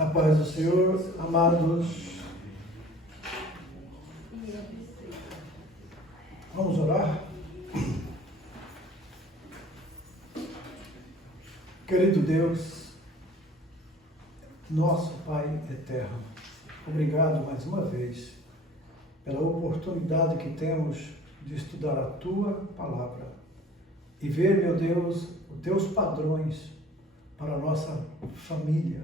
A paz do Senhor, amados. Vamos orar? Querido Deus, nosso Pai eterno, obrigado mais uma vez pela oportunidade que temos de estudar a Tua Palavra e ver, meu Deus, os Teus padrões para a nossa família.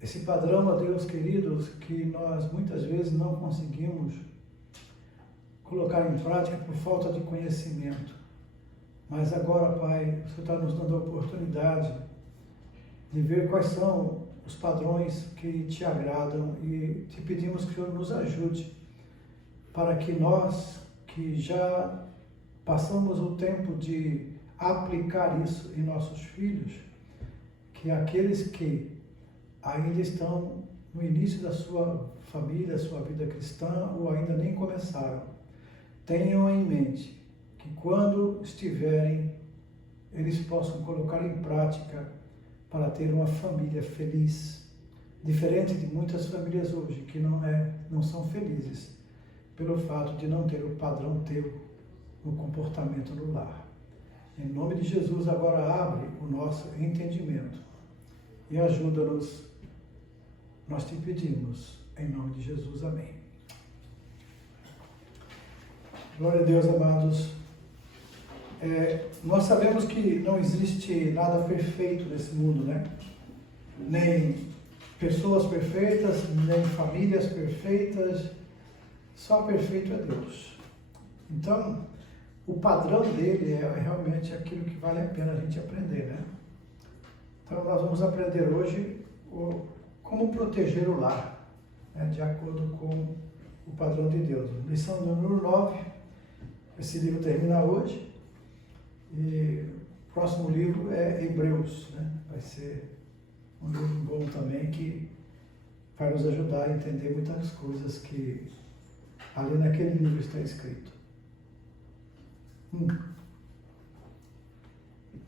Esse padrão, ó Deus queridos, que nós muitas vezes não conseguimos colocar em prática por falta de conhecimento. Mas agora, Pai, o Senhor está nos dando a oportunidade de ver quais são os padrões que Te agradam e Te pedimos que o Senhor nos ajude para que nós, que já passamos o tempo de aplicar isso em nossos filhos, que aqueles que ainda estão no início da sua família, sua vida cristã, ou ainda nem começaram, tenham em mente que quando estiverem, eles possam colocar em prática para ter uma família feliz, diferente de muitas famílias hoje que não são felizes pelo fato de não ter o padrão Teu no comportamento no lar. Em nome de Jesus, agora abre o nosso entendimento e ajuda-nos. Nós Te pedimos, em nome de Jesus, amém. Glória a Deus, amados. Nós sabemos que não existe nada perfeito nesse mundo, né? Nem pessoas perfeitas, nem famílias perfeitas, só perfeito é Deus. Então, o padrão dele é realmente aquilo que vale a pena a gente aprender, né? Então, nós vamos aprender hoje como proteger o lar, né, de acordo com o padrão de Deus. Lição número 9, esse livro termina hoje, e o próximo livro é Hebreus, né? Vai ser um livro bom também, que vai nos ajudar a entender muitas coisas que ali naquele livro está escrito.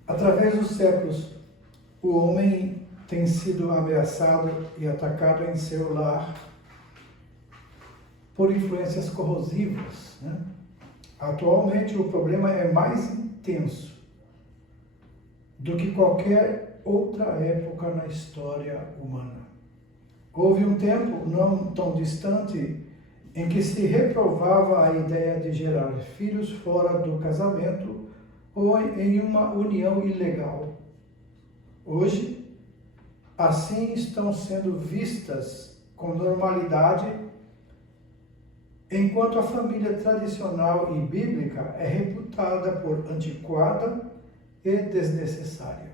Através dos séculos, o homem tem sido ameaçado e atacado em seu lar por influências corrosivas, né? Atualmente, o problema é mais intenso do que qualquer outra época na história humana. Houve um tempo não tão distante em que se reprovava a ideia de gerar filhos fora do casamento ou em uma união ilegal. Hoje, assim estão sendo vistas com normalidade, enquanto a família tradicional e bíblica é reputada por antiquada e desnecessária.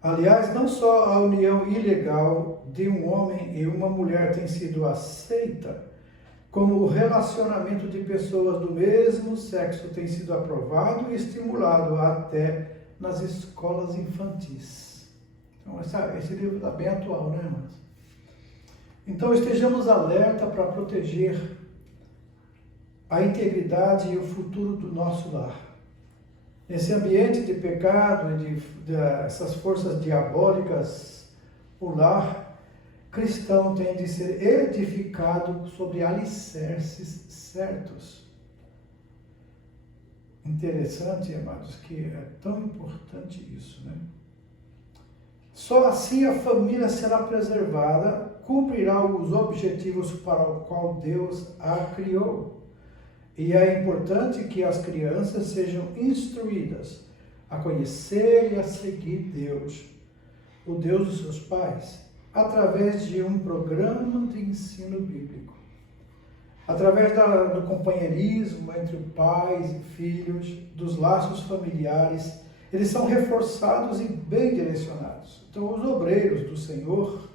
Aliás, não só a união ilegal de um homem e uma mulher tem sido aceita, como o relacionamento de pessoas do mesmo sexo tem sido aprovado e estimulado até nas escolas infantis. Então, esse livro está bem atual, né, irmãos? Então, estejamos alerta para proteger a integridade e o futuro do nosso lar. Nesse ambiente de pecado e essas forças diabólicas, o lar cristão tem de ser edificado sobre alicerces certos. Interessante, amados, que é tão importante isso, né? Só assim a família será preservada, cumprirá os objetivos para o qual Deus a criou. E é importante que as crianças sejam instruídas a conhecer e a seguir Deus, o Deus dos seus pais, através de um programa de ensino bíblico. Através do companheirismo entre pais e filhos, dos laços familiares, eles são reforçados e bem direcionados. Então, os obreiros do Senhor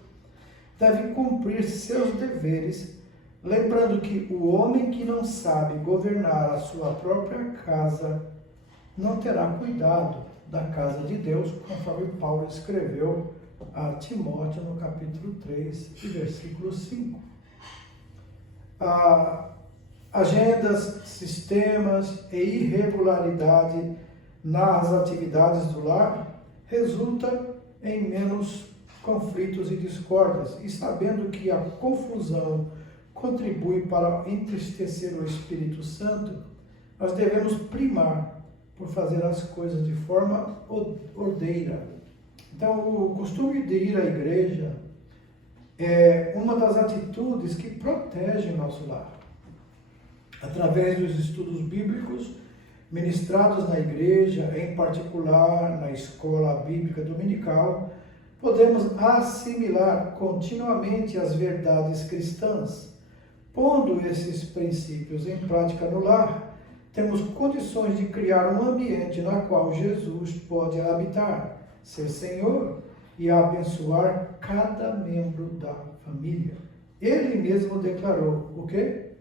devem cumprir seus deveres, lembrando que o homem que não sabe governar a sua própria casa não terá cuidado da casa de Deus, conforme Paulo escreveu a Timóteo no capítulo 3, versículo 5. Agendas, sistemas e irregularidade nas atividades do lar resulta em menos conflitos e discórdias, e sabendo que a confusão contribui para entristecer o Espírito Santo, nós devemos primar por fazer as coisas de forma ordeira. Então, o costume de ir à igreja é uma das atitudes que protege o nosso lar. Através dos estudos bíblicos ministrados na igreja, em particular na escola bíblica dominical, podemos assimilar continuamente as verdades cristãs. Pondo esses princípios em prática no lar, temos condições de criar um ambiente na qual Jesus pode habitar, ser Senhor e abençoar cada membro da família. Ele mesmo declarou o quê?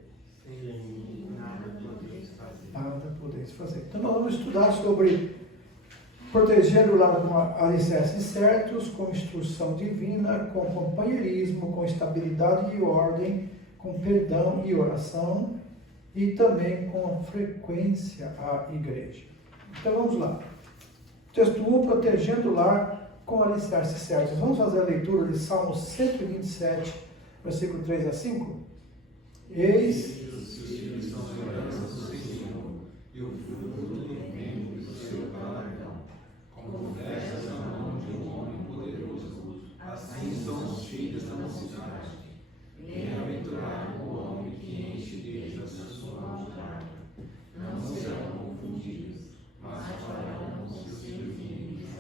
Nada podeis fazer. Então nós vamos estudar sobre proteger o lar com alicerces certos, com instrução divina, com companheirismo, com estabilidade e ordem, com perdão e oração, e também com frequência à igreja. Então vamos lá. Texto 1, protegendo o lar com alicerces certos. Vamos fazer a leitura de Salmo 127, versículo 3 a 5? Eis e o fruto do empenho do seu galardão, como flechas na mão de um homem poderoso, assim são os filhos da mocidade. Bem-aventurado o homem que enche deles a sua vontade. Não serão confundidos, mas farão os seus inimigos.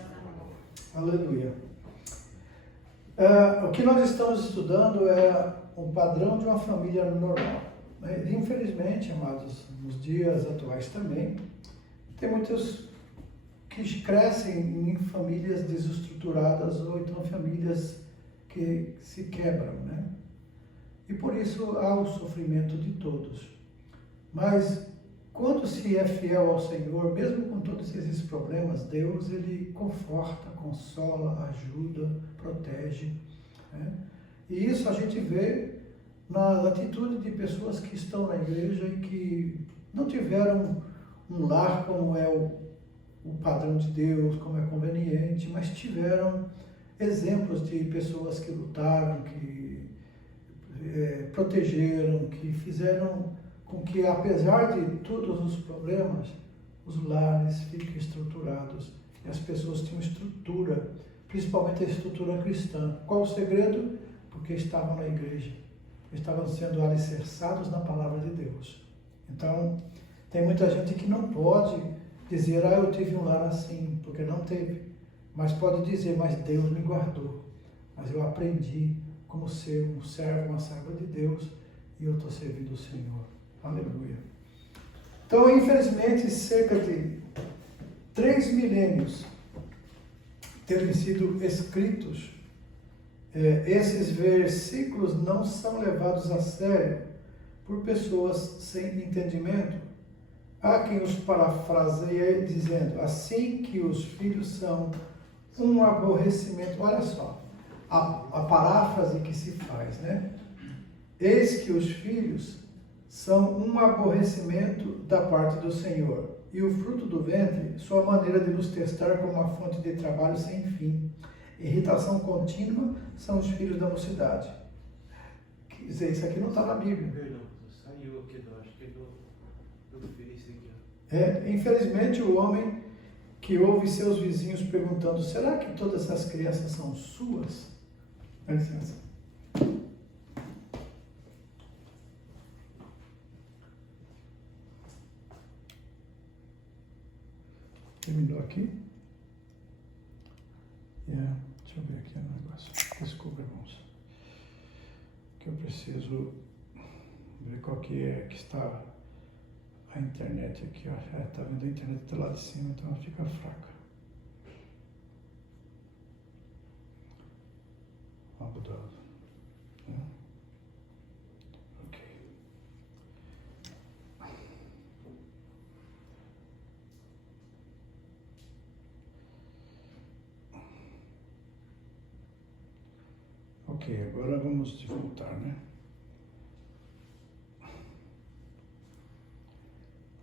Aleluia. O que nós estamos estudando é o padrão de uma família normal. Infelizmente, amados, nos dias atuais também, tem muitos que crescem em famílias desestruturadas ou então famílias que se quebram, né? E por isso há o sofrimento de todos. Mas quando se é fiel ao Senhor, mesmo com todos esses problemas, Deus, Ele conforta, consola, ajuda, protege, né? E isso a gente vê na atitude de pessoas que estão na igreja e que não tiveram um lar como é o padrão de Deus, como é conveniente, mas tiveram exemplos de pessoas que lutaram, que protegeram, que fizeram com que, apesar de todos os problemas, os lares fiquem estruturados e as pessoas tinham estrutura, principalmente a estrutura cristã. Qual o segredo? Porque estavam na igreja. Estavam sendo alicerçados na palavra de Deus. Então, tem muita gente que não pode dizer, eu tive um lar assim, porque não teve. Mas pode dizer, mas Deus me guardou. Mas eu aprendi como ser um servo, uma serva de Deus, e eu estou servindo o Senhor. Aleluia. Então, infelizmente, cerca de 3 milênios terem sido escritos, esses versículos não são levados a sério por pessoas sem entendimento. Há quem os parafraseie dizendo, assim que os filhos são um aborrecimento. Olha só, a paráfrase que se faz, né? Eis que os filhos são um aborrecimento da parte do Senhor, e o fruto do ventre, sua maneira de nos testar como uma fonte de trabalho sem fim. Irritação contínua são os filhos da mocidade. Quer dizer, isso aqui não está na Bíblia. Perdão, saiu aqui acho que eu fiz isso aqui. Infelizmente, o homem que ouve seus vizinhos perguntando, será que todas essas crianças são suas? Dá licença. Terminou aqui? Deixa eu ver aqui o negócio. Desculpa, irmãos. Que eu preciso ver qual que está a internet aqui. Está vendo? A internet está lá de cima, então ela fica fraca. Vamos mudar. Ok. Ok, agora vamos voltar, né?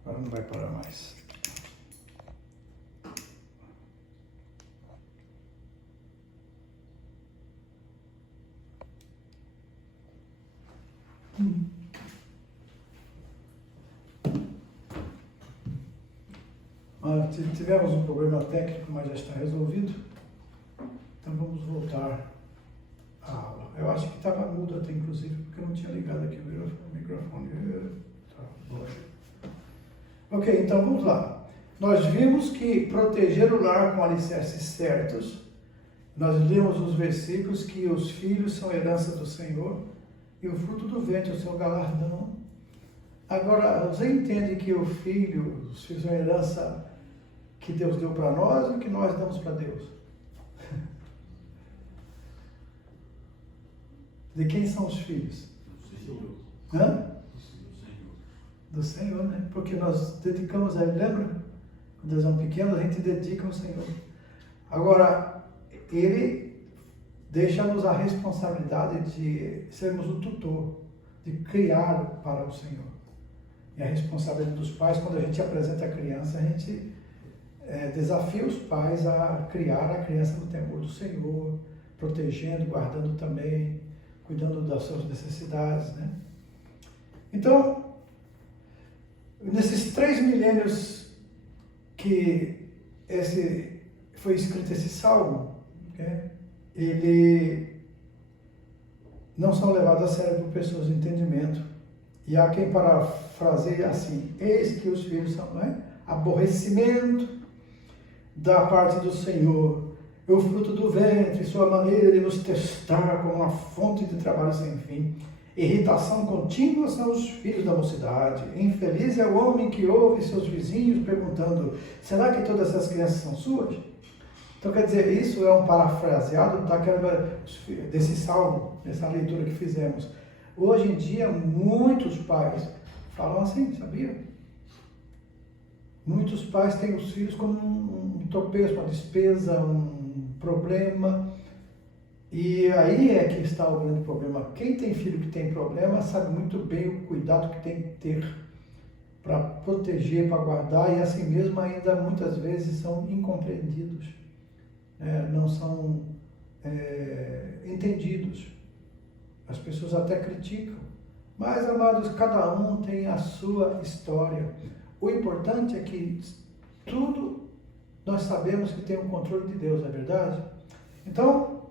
Agora não vai parar mais. Tivemos um problema técnico, mas já está resolvido. Então vamos voltar à aula. Eu acho que estava mudo até, inclusive, porque eu não tinha ligado aqui o microfone. Ok, então vamos lá. Nós vimos que proteger o lar com alicerces certos. Nós lemos os versículos que os filhos são herança do Senhor e o fruto do ventre, o seu galardão. Agora, você entende que os filhos são herança que Deus deu para nós e que nós damos para Deus? De quem são os filhos? Do Senhor. Hã? Do Senhor. Do Senhor, né? Porque nós dedicamos a Ele, lembra? Quando eles são pequenos, a gente dedica ao Senhor. Agora, Ele deixa-nos a responsabilidade de sermos o tutor, de criar para o Senhor. E a responsabilidade dos pais, quando a gente apresenta a criança, a gente desafia os pais a criar a criança no temor do Senhor, protegendo, guardando também, cuidando das suas necessidades, né? Então, nesses 3 milênios que foi escrito esse salmo, okay? Ele não são levados a sério por pessoas de entendimento. E há quem parafraseie assim: eis que os filhos são, não é? Aborrecimento da parte do Senhor, o fruto do ventre, sua maneira de nos testar como uma fonte de trabalho sem fim. Irritação contínua são os filhos da mocidade. Infeliz é o homem que ouve seus vizinhos perguntando: será que todas essas crianças são suas? Então, quer dizer, isso é um parafraseado desse salmo, dessa leitura que fizemos. Hoje em dia, muitos pais falam assim, sabia? Muitos pais têm os filhos como um tropeço, uma despesa, um problema. E aí é que está o grande problema. Quem tem filho que tem problema sabe muito bem o cuidado que tem que ter para proteger, para guardar, e assim mesmo ainda muitas vezes são incompreendidos, não são entendidos. As pessoas até criticam, mas, amados, cada um tem a sua história. O importante é que tudo nós sabemos que tem um controle de Deus, não é verdade? Então,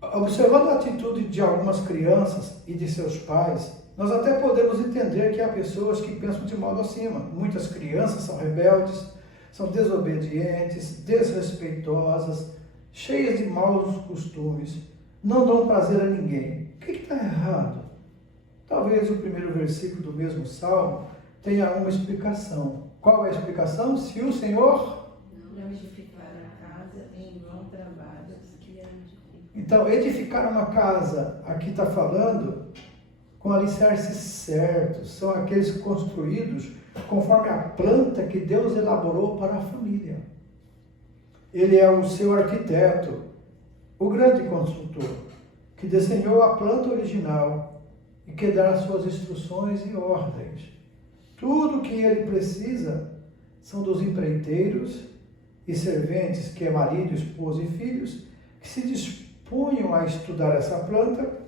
observando a atitude de algumas crianças e de seus pais, nós até podemos entender que há pessoas que pensam de modo acima. Muitas crianças são rebeldes, são desobedientes, desrespeitosas, cheias de maus costumes, não dão prazer a ninguém. O que está errado? Talvez o primeiro versículo do mesmo salmo tenha uma explicação. Qual é a explicação? Se o Senhor não edificar a casa, em vão trabalha os que a edificam. Então, edificar uma casa, aqui está falando, com alicerces certos, são aqueles construídos conforme a planta que Deus elaborou para a família. Ele é o seu arquiteto, o grande construtor, que desenhou a planta original e que dá as suas instruções e ordens. Tudo que ele precisa são dos empreiteiros e serventes, que é marido, esposa e filhos, que se disponham a estudar essa planta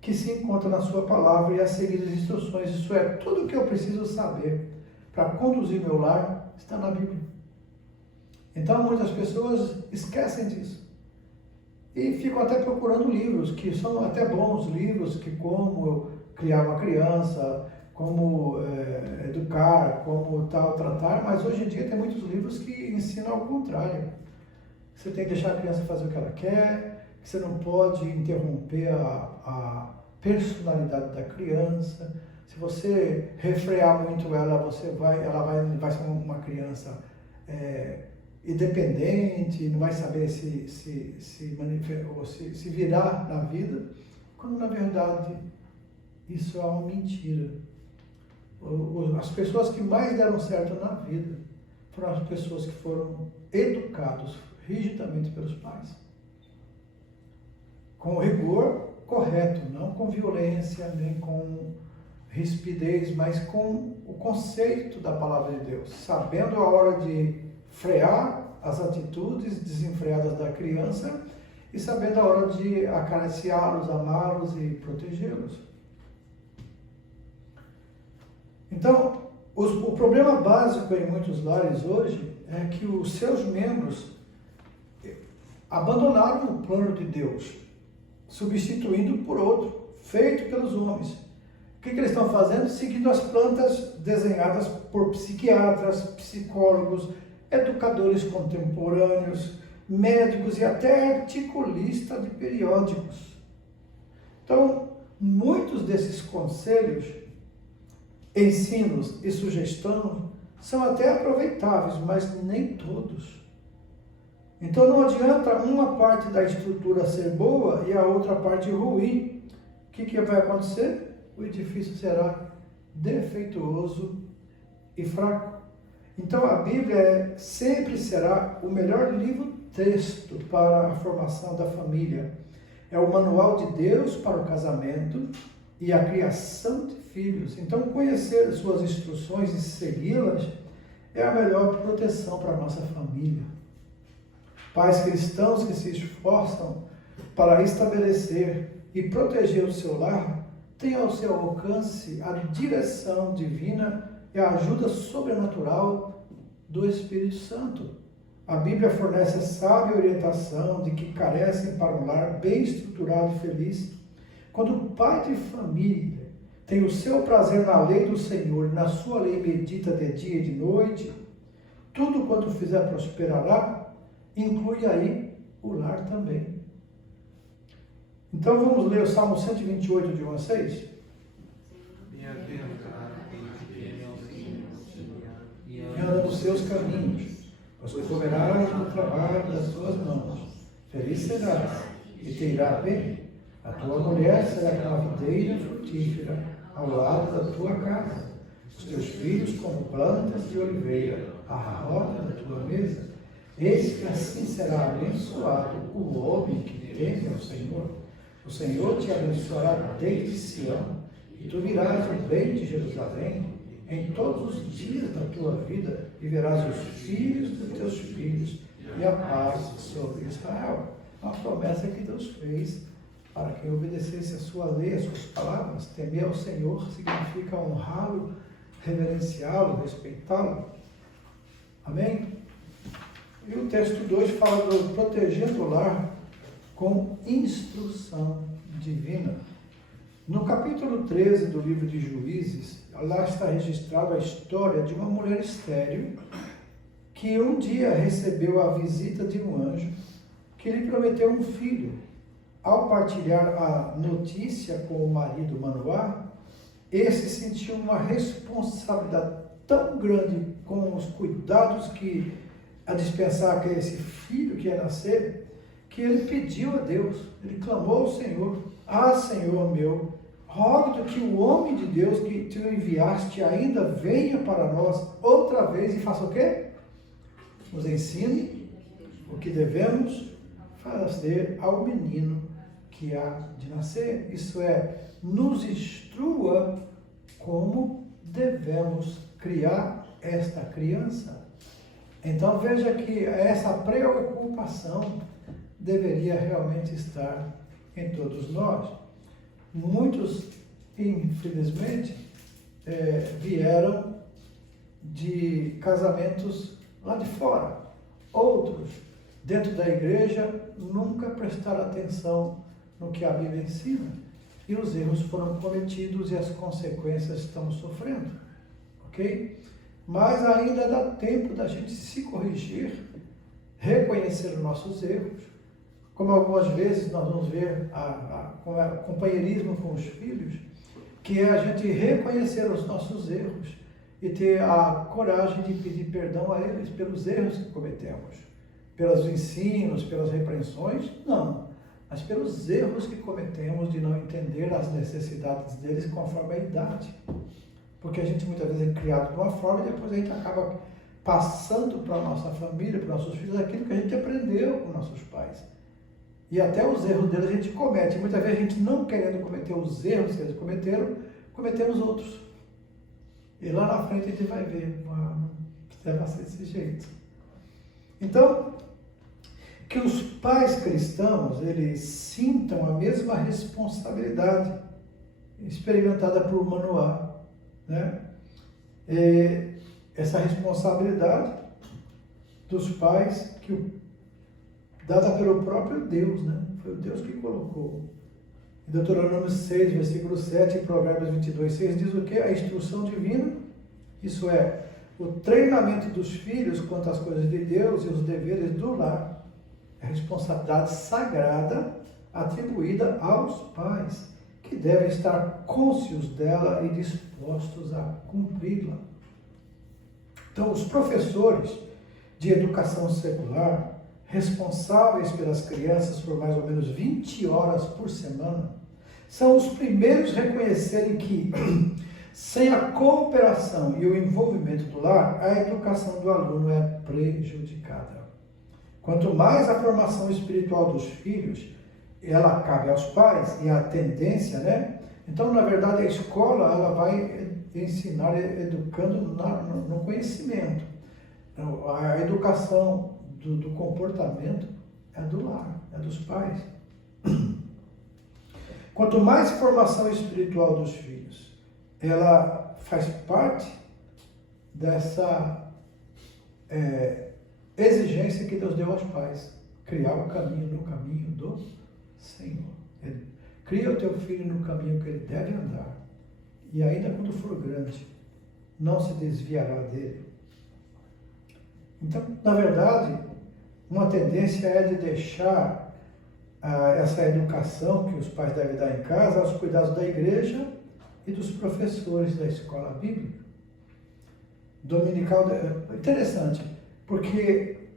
que se encontra na sua palavra e a seguir as instruções. Isso é, tudo o que eu preciso saber para conduzir meu lar está na Bíblia. Então muitas pessoas esquecem disso e ficam até procurando livros, que são até bons livros, que como criar uma criança, como educar, como tal, tratar, mas hoje em dia tem muitos livros que ensinam ao contrário. Você tem que deixar a criança fazer o que ela quer, que você não pode interromper a personalidade da criança. Se você refrear muito ela, ela vai ser uma criança independente, não vai saber se virar na vida, quando na verdade isso é uma mentira. As pessoas que mais deram certo na vida foram as pessoas que foram educados rigidamente pelos pais, com rigor correto, não com violência, nem com rispidez, mas com o conceito da palavra de Deus, sabendo a hora de frear as atitudes desenfreadas da criança e sabendo a hora de acariciá-los, amá-los e protegê-los. Então, O problema básico em muitos lares hoje é que os seus membros abandonaram o plano de Deus, substituindo por outro, feito pelos homens. O que eles estão fazendo? Seguindo as plantas desenhadas por psiquiatras, psicólogos, educadores contemporâneos, médicos e até articulistas de periódicos. Então, muitos desses conselhos, ensinos e sugestões são até aproveitáveis, mas nem todos. Então não adianta uma parte da estrutura ser boa e a outra parte ruim. O que vai acontecer? O edifício será defeituoso e fraco. Então a Bíblia sempre será o melhor livro-texto para a formação da família. É o manual de Deus para o casamento e a criação de filhos. Então conhecer suas instruções e segui-las é a melhor proteção para a nossa família. Pais cristãos que se esforçam para estabelecer e proteger o seu lar têm ao seu alcance a direção divina e a ajuda sobrenatural do Espírito Santo. A Bíblia fornece a sábia orientação de que carecem para um lar bem estruturado e feliz. Quando o pai de família tem o seu prazer na lei do Senhor e na sua lei medita de dia e de noite, tudo quanto fizer prosperará, inclui aí o lar também. Então vamos ler o Salmo 128, de 1 a 6? E anda nos seus caminhos, pois comerás no trabalho das tuas mãos. Feliz serás e te irá bem. A tua mulher será como a videira frutífera ao lado da tua casa. Os teus filhos como plantas de oliveira à roda da tua mesa. Eis que assim será abençoado o homem que teme ao Senhor. O Senhor te abençoará desde Sião, e tu virás o bem de Jerusalém em todos os dias da tua vida, e verás os filhos dos teus filhos, e a paz sobre Israel. Uma promessa que Deus fez para quem obedecesse a sua lei, as suas palavras. Temer ao Senhor significa honrá-lo, reverenciá-lo, respeitá-lo. Amém? E o texto 2 fala do protegendo o lar com instrução divina. No capítulo 13 do livro de Juízes, lá está registrada a história de uma mulher estéril que um dia recebeu a visita de um anjo que lhe prometeu um filho. Ao partilhar a notícia com o marido Manoá, esse sentiu uma responsabilidade tão grande com os cuidados que a dispensar que esse filho que ia nascer, que ele pediu a Deus, ele clamou ao Senhor: ah, Senhor meu, rogo que o homem de Deus que te enviaste ainda venha para nós outra vez e faça o quê? Nos ensine o que devemos fazer ao menino que há de nascer. Isso é, nos instrua como devemos criar esta criança. Então veja que essa preocupação deveria realmente estar em todos nós. Muitos, infelizmente, vieram de casamentos lá de fora. Outros, dentro da igreja, nunca prestaram atenção no que a Bíblia ensina. E os erros foram cometidos e as consequências estamos sofrendo. Ok? Mas ainda dá tempo da gente se corrigir, reconhecer os nossos erros, como algumas vezes nós vamos ver companheirismo com os filhos, que é a gente reconhecer os nossos erros e ter a coragem de pedir perdão a eles pelos erros que cometemos, pelos ensinos, pelas repreensões, não, mas pelos erros que cometemos de não entender as necessidades deles conforme a idade. Porque a gente muitas vezes é criado de uma forma e depois a gente acaba passando para a nossa família, para os nossos filhos, aquilo que a gente aprendeu com nossos pais. E até os erros deles a gente comete. Muitas vezes a gente não querendo cometer os erros que eles cometeram, cometemos outros. E lá na frente a gente vai ver, não deve ser desse jeito. Então, que os pais cristãos, eles sintam a mesma responsabilidade experimentada por Manoá, né? essa responsabilidade dos pais, dada pelo próprio Deus, né? Foi o Deus que colocou. Em Deuteronômio 6, versículo 7, e Provérbios 22, 6 diz o quê? A instrução divina, isso é, o treinamento dos filhos quanto às coisas de Deus e os deveres do lar, é responsabilidade sagrada atribuída aos pais, que devem estar cônscios dela e dispostos a cumpri-la. Então, os professores de educação secular, responsáveis pelas crianças por mais ou menos 20 horas por semana, são os primeiros a reconhecerem que, sem a cooperação e o envolvimento do lar, a educação do aluno é prejudicada. Quanto mais a formação espiritual dos filhos, ela cabe aos pais, e a tendência, né? Então, na verdade, a escola, ela vai ensinar, educando no conhecimento. A educação do comportamento é do lar, é dos pais. Quanto mais formação espiritual dos filhos, ela faz parte dessa exigência que Deus deu aos pais, criar o caminho no caminho do Senhor. Cria o teu filho no caminho que ele deve andar, e ainda quando for grande, não se desviará dele. Então, na verdade, uma tendência é de deixar essa educação que os pais devem dar em casa aos cuidados da igreja e dos professores da escola bíblica. Dominical, interessante, porque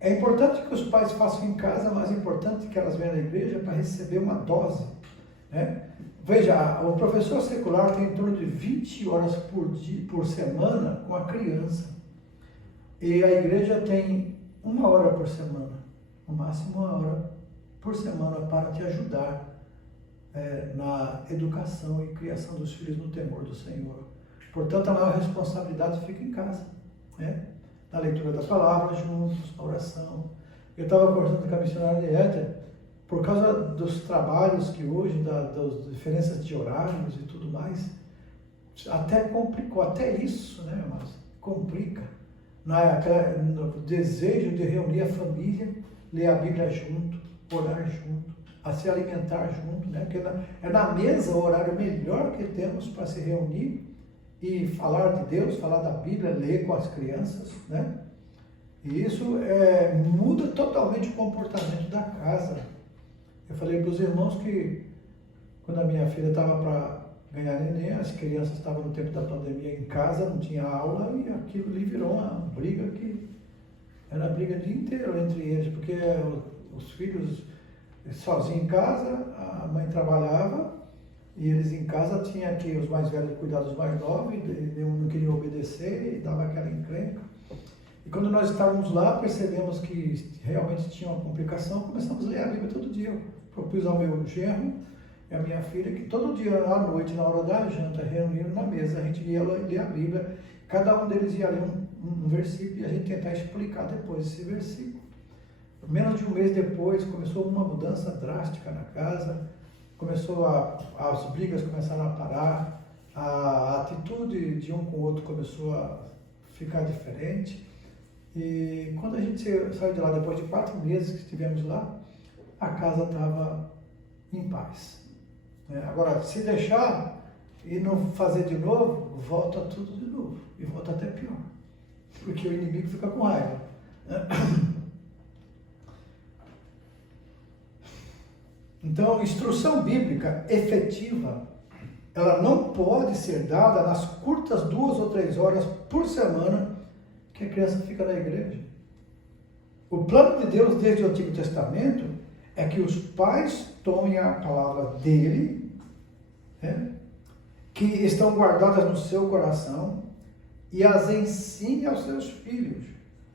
é importante que os pais façam em casa, mas é importante que elas venham à igreja para receber uma dose, né? Veja, o professor secular tem em torno de 20 horas por semana com a criança. E a igreja tem 1 hora por semana, no máximo 1 hora por semana, para te ajudar na educação e criação dos filhos no temor do Senhor. Portanto, a maior responsabilidade fica em casa, né? Na leitura da palavra, juntos, na oração. Eu estava conversando com a missionária de Éter, por causa dos trabalhos que hoje, das diferenças de horários e tudo mais, até complicou, até isso, né, mas complica. No desejo de reunir a família, ler a Bíblia junto, orar junto, a se alimentar junto, né? Porque é na mesa o horário melhor que temos para se reunir e falar de Deus, falar da Bíblia, ler com as crianças, né? E isso muda totalmente o comportamento da casa. Eu falei para os irmãos que quando a minha filha estava para ganhar neném, as crianças estavam no tempo da pandemia em casa, não tinha aula, e aquilo ali virou uma briga que era a briga o dia inteiro entre eles, porque os filhos sozinhos em casa, a mãe trabalhava, e eles em casa tinham que os mais velhos cuidar dos mais novos, e não queriam obedecer, e dava aquela encrenca. E quando nós estávamos lá, percebemos que realmente tinha uma complicação, começamos a ler a Bíblia todo dia. Eu propus ao meu genro e à minha filha que todo dia à noite, na hora da janta, reunindo na mesa, a gente ia ler a Bíblia, cada um deles ia ler um versículo e a gente tentar explicar depois esse versículo. Menos de um mês depois, começou uma mudança drástica na casa, as brigas começaram a parar, a atitude de um com o outro começou a ficar diferente. E quando a gente saiu de lá, depois de 4 meses que estivemos lá, a casa estava em paz. Agora, se deixar e não fazer de novo, volta tudo de novo. E volta até pior. Porque o inimigo fica com raiva. Então, instrução bíblica efetiva, ela não pode ser dada nas curtas 2 ou 3 horas por semana que a criança fica na igreja. O plano de Deus desde o Antigo Testamento é que os pais tomem a palavra dele, que estão guardadas no seu coração, e as ensine aos seus filhos,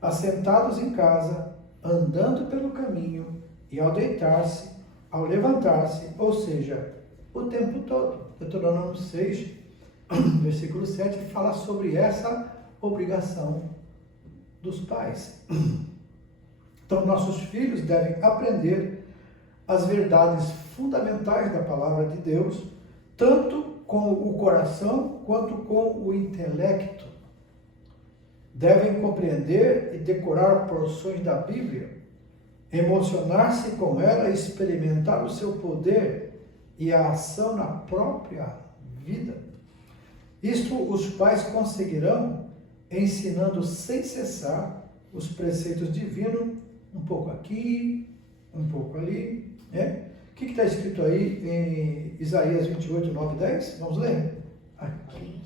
assentados em casa, andando pelo caminho, e ao deitar-se, ao levantar-se, ou seja, o tempo todo. Deuteronômio 6, versículo 7, fala sobre essa obrigação dos pais. Então, nossos filhos devem aprender as verdades fundamentais da palavra de Deus, tanto com o coração quanto com o intelecto. Devem compreender e decorar porções da Bíblia, emocionar-se com ela e experimentar o seu poder e a ação na própria vida. Isto os pais conseguirão ensinando sem cessar os preceitos divinos, um pouco aqui, um pouco ali. Né? O que está escrito aí em Isaías 28, 9 e 10? Vamos ler? Aqui.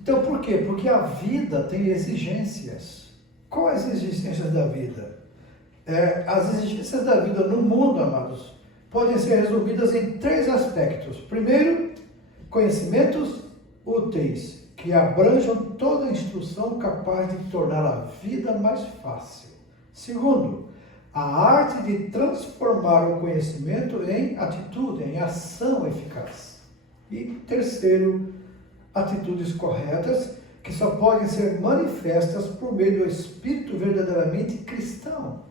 Então, por quê? Porque a vida tem exigências. Quais as exigências da vida? As exigências da vida no mundo, amados, podem ser resumidas em 3 aspectos. Primeiro, conhecimentos úteis, que abranjam toda a instrução capaz de tornar a vida mais fácil. Segundo, a arte de transformar o conhecimento em atitude, em ação eficaz. E terceiro, atitudes corretas, que só podem ser manifestas por meio do espírito verdadeiramente cristão.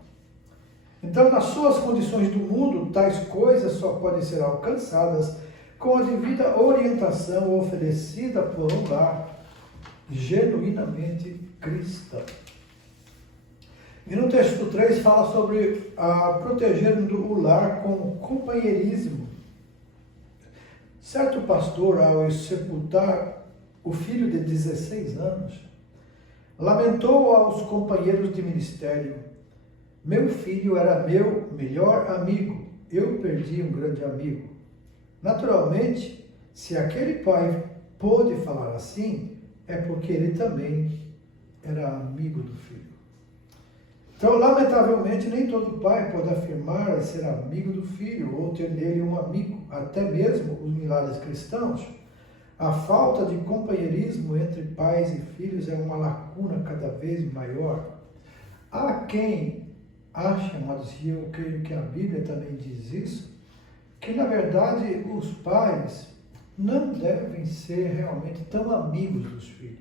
Então, nas suas condições do mundo, tais coisas só podem ser alcançadas com a devida orientação oferecida por um lar genuinamente cristão. E no texto 3 fala sobre proteger o lar com companheirismo. Certo pastor, ao sepultar o filho de 16 anos, lamentou aos companheiros de ministério: meu filho era meu melhor amigo, eu perdi um grande amigo. Naturalmente, se aquele pai pôde falar assim, é porque ele também era amigo do filho. Então, lamentavelmente, nem todo pai pode afirmar ser amigo do filho ou ter nele um amigo. Até mesmo os milagres cristãos, a falta de companheirismo entre pais e filhos é uma lacuna cada vez maior. Há quem ache, amados, e eu creio que a Bíblia também diz isso, que na verdade os pais não devem ser realmente tão amigos dos filhos.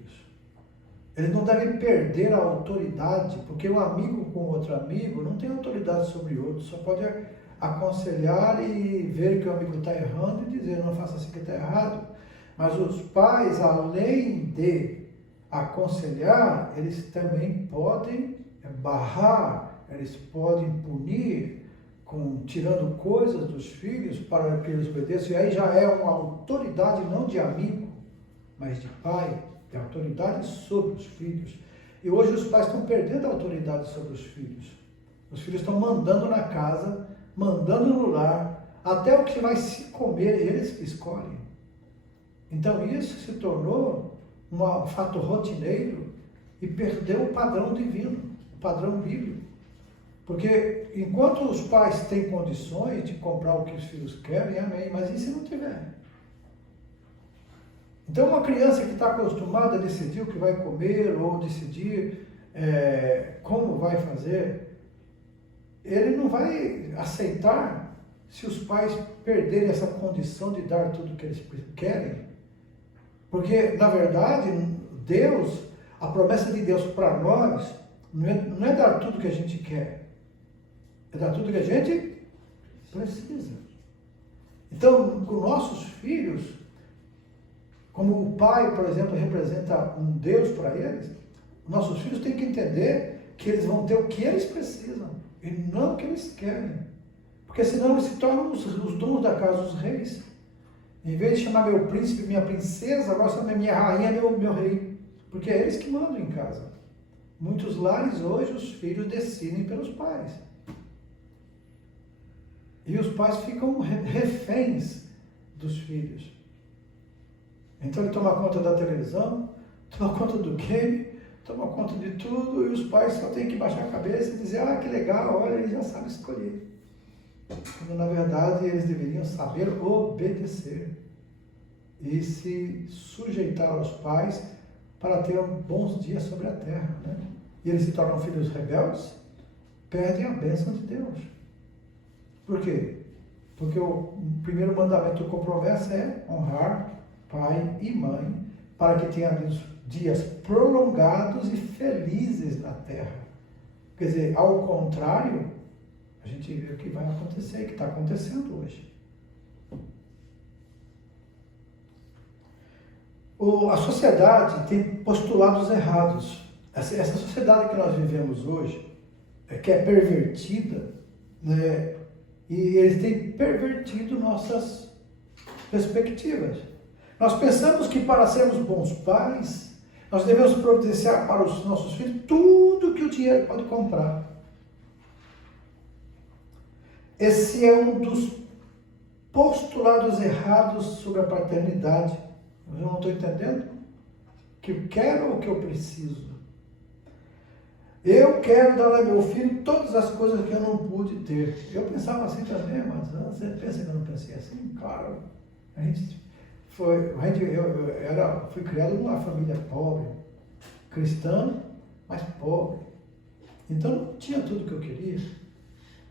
Eles não devem perder a autoridade, porque um amigo com outro amigo não tem autoridade sobre o outro, só pode aconselhar e ver que o amigo está errando e dizer: não faça assim que está errado. Mas os pais, além de aconselhar, eles também podem barrar, eles podem punir, tirando coisas dos filhos para que eles obedeçam. E aí já é uma autoridade não de amigo, mas de pai, de autoridade sobre os filhos. E hoje os pais estão perdendo a autoridade sobre os filhos. Os filhos estão mandando na casa, mandando no lar, até o que vai se comer, eles que escolhem. Então isso se tornou um fato rotineiro e perdeu o padrão divino, o padrão bíblico. Porque enquanto os pais têm condições de comprar o que os filhos querem, amém, mas e se não tiver? Então uma criança que está acostumada a decidir o que vai comer ou decidir como vai fazer, ele não vai aceitar se os pais perderem essa condição de dar tudo o que eles querem. Porque, na verdade, Deus, a promessa de Deus para nós, não é dar tudo que a gente quer, é dar tudo que a gente precisa. Então, com nossos filhos, como o pai, por exemplo, representa um Deus para eles, nossos filhos têm que entender que eles vão ter o que eles precisam e não o que eles querem. Porque senão eles se tornam os donos da casa, os reis. Em vez de chamar meu príncipe, minha princesa, agora chama minha rainha, meu rei. Porque é eles que mandam em casa. Muitos lares hoje os filhos decidem pelos pais. E os pais ficam reféns dos filhos. Então ele toma conta da televisão, toma conta do game, toma conta de tudo, e os pais só têm que baixar a cabeça e dizer: ah, que legal, olha, ele já sabe escolher. Quando na verdade eles deveriam saber obedecer e se sujeitar aos pais para ter bons dias sobre a terra, né? e eles se tornam filhos rebeldes, perdem a bênção de Deus. Por quê? Porque o primeiro mandamento com promessa é honrar pai e mãe, para que tenhamos dias prolongados e felizes na terra. Quer dizer, ao contrário, a gente vê o que vai acontecer, o que está acontecendo hoje. A sociedade tem postulados errados. Essa sociedade que nós vivemos hoje, que é pervertida, né? E eles têm pervertido nossas perspectivas. Nós pensamos que para sermos bons pais, nós devemos providenciar para os nossos filhos tudo que o dinheiro pode comprar. Esse é um dos postulados errados sobre a paternidade. Eu não estou entendendo o que eu quero ou o que eu preciso. Eu quero dar ao meu filho todas as coisas que eu não pude ter. Eu pensava assim também, mas você pensa que eu não pensei assim? Claro. Eu fui criado numa família pobre, cristã, mas pobre. Então não tinha tudo que eu queria.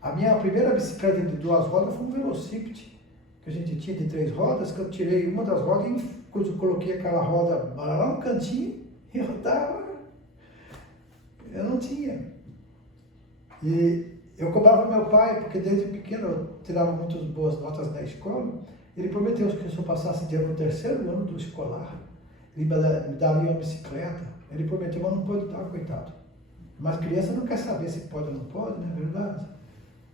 A minha primeira bicicleta de 2 rodas foi um velocípede, que a gente tinha de 3 rodas, que eu tirei uma das rodas e coloquei aquela roda lá no cantinho e rodava. Eu não tinha. E eu cobrava meu pai, porque desde pequeno eu tirava muitas boas notas na escola. Ele prometeu que se eu passasse no 3º ano do escolar, ele me daria uma bicicleta. Ele prometeu, mas não pôde dar, coitado. Mas criança não quer saber se pode ou não pode, não é verdade?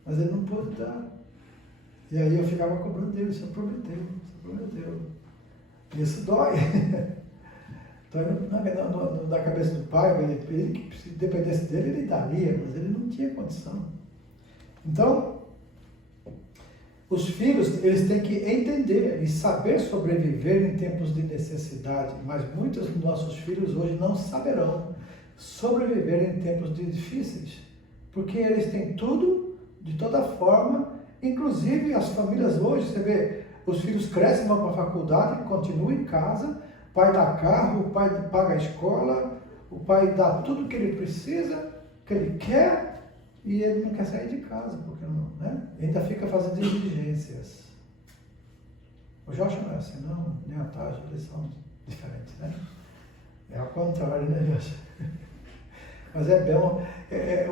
Mas ele não pôde dar. E aí eu ficava cobrando dele, você prometeu. Isso dói. Então, na cabeça do pai, ele que se dependesse dele, ele daria, mas ele não tinha condição. Então, os filhos, eles têm que entender e saber sobreviver em tempos de necessidade, mas muitos dos nossos filhos hoje não saberão sobreviver em tempos difíceis, porque eles têm tudo, de toda forma, inclusive as famílias hoje, você vê, os filhos crescem, vão para a faculdade, continuam em casa, o pai dá carro, o pai paga a escola, o pai dá tudo que ele precisa, que ele quer, e ele não quer sair de casa, porque não, né? Ainda fica fazendo diligências. O Joshua não é assim, não, nem a Taj, eles são diferentes, né? É ao contrário, né, Joshua? Mas é bom.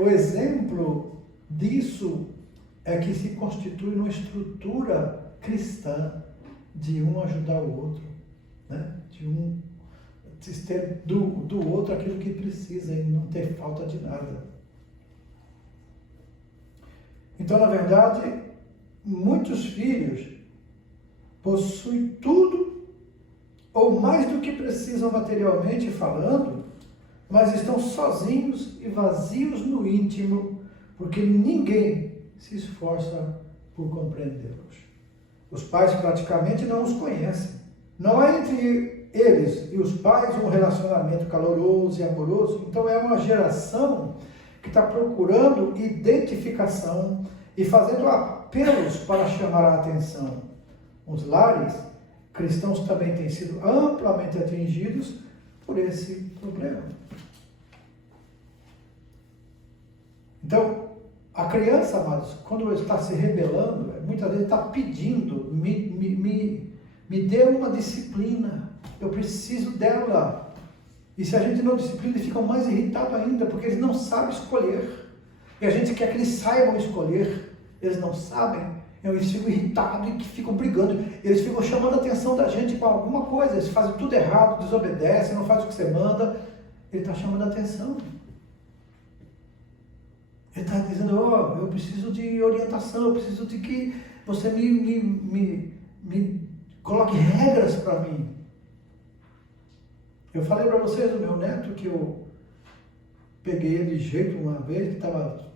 O exemplo disso é que se constitui numa estrutura cristã de um ajudar o outro, né? De um ter do outro aquilo que precisa e não ter falta de nada. Então, na verdade, muitos filhos possuem tudo ou mais do que precisam materialmente falando, mas estão sozinhos e vazios no íntimo, porque ninguém se esforça por compreendê-los. Os pais praticamente não os conhecem. Não há entre eles e os pais um relacionamento caloroso e amoroso. Então é uma geração que está procurando identificação e fazendo apelos para chamar a atenção. Os lares cristãos também têm sido amplamente atingidos por esse problema. Então, a criança, amados, quando está se rebelando, muitas vezes está pedindo, me dê uma disciplina, eu preciso dela. E se a gente não disciplina, eles ficam mais irritados ainda, porque eles não sabem escolher. E a gente quer que eles saibam escolher, eles não sabem, eles ficam irritados e ficam brigando, eles ficam chamando a atenção da gente com alguma coisa, eles fazem tudo errado, desobedecem, não fazem o que você manda, ele está chamando a atenção. Ele está dizendo, eu preciso de orientação, eu preciso de que você me coloque regras para mim. Eu falei para vocês do meu neto que eu peguei ele de jeito uma vez, que estava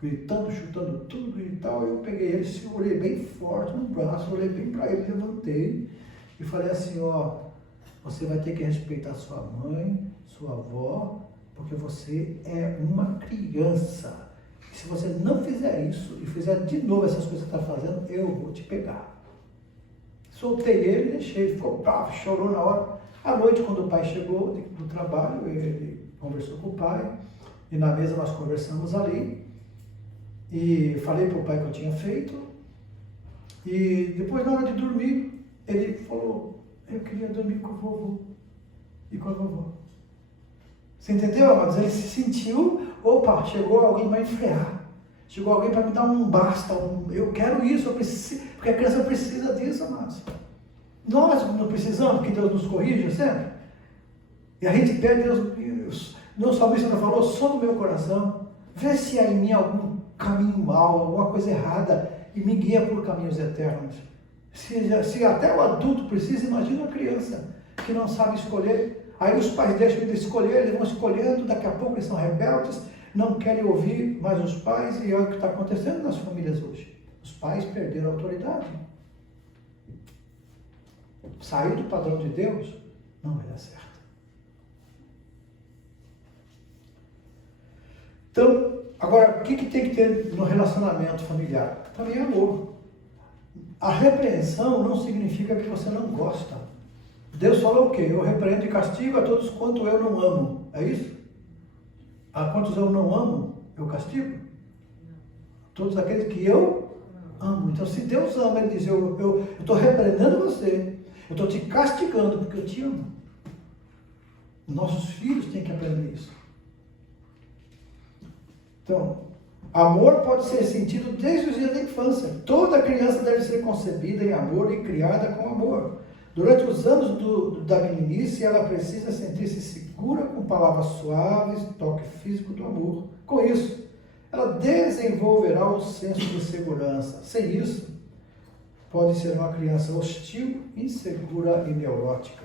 gritando, chutando tudo e tal, eu peguei ele, segurei bem forte no braço, olhei bem para ele, levantei e falei assim, você vai ter que respeitar sua mãe, sua avó, porque você é uma criança. E se você não fizer isso e fizer de novo essas coisas que você está fazendo, eu vou te pegar. Soltei ele, deixei, ele ficou bravo, chorou na hora. À noite, quando o pai chegou do trabalho, ele conversou com o pai E na mesa nós conversamos ali, e falei para o pai que eu tinha feito, e depois na hora de dormir, ele falou, eu queria dormir com o vovô e com a vovó. Você entendeu, amados? Ele se sentiu, opa, chegou alguém para enfrear, chegou alguém para me dar um basta, eu quero isso, eu preciso, porque a criança precisa disso, amados. Nós não precisamos que Deus nos corrija sempre. E a gente pede, Deus, não só isso, não falou, som do meu coração, vê se há em mim algum caminho mau, alguma coisa errada, e me guia por caminhos eternos. Se até o adulto precisa, imagina uma criança que não sabe escolher. Aí os pais deixam de escolher, eles vão escolhendo, daqui a pouco eles são rebeldes, não querem ouvir mais os pais, e é o que está acontecendo nas famílias hoje. Os pais perderam a autoridade. Sair do padrão de Deus não vai dar certo. Então, agora, o que tem que ter no relacionamento familiar? Também é amor. A repreensão não significa que você não gosta. Deus falou o quê? Eu repreendo e castigo a todos quanto eu não amo. É isso? A quantos eu não amo, eu castigo? Todos aqueles que eu amo. Então, se Deus ama, Ele diz, eu estou repreendendo você, eu estou te castigando porque eu te amo. Nossos filhos têm que aprender isso. Então, amor pode ser sentido desde os dias da infância. Toda criança deve ser concebida em amor e criada com amor. Durante os anos da meninice, ela precisa sentir-se segura com palavras suaves, toque físico do amor. Com isso, ela desenvolverá o senso de segurança. Sem isso, pode ser uma criança hostil, insegura e neurótica.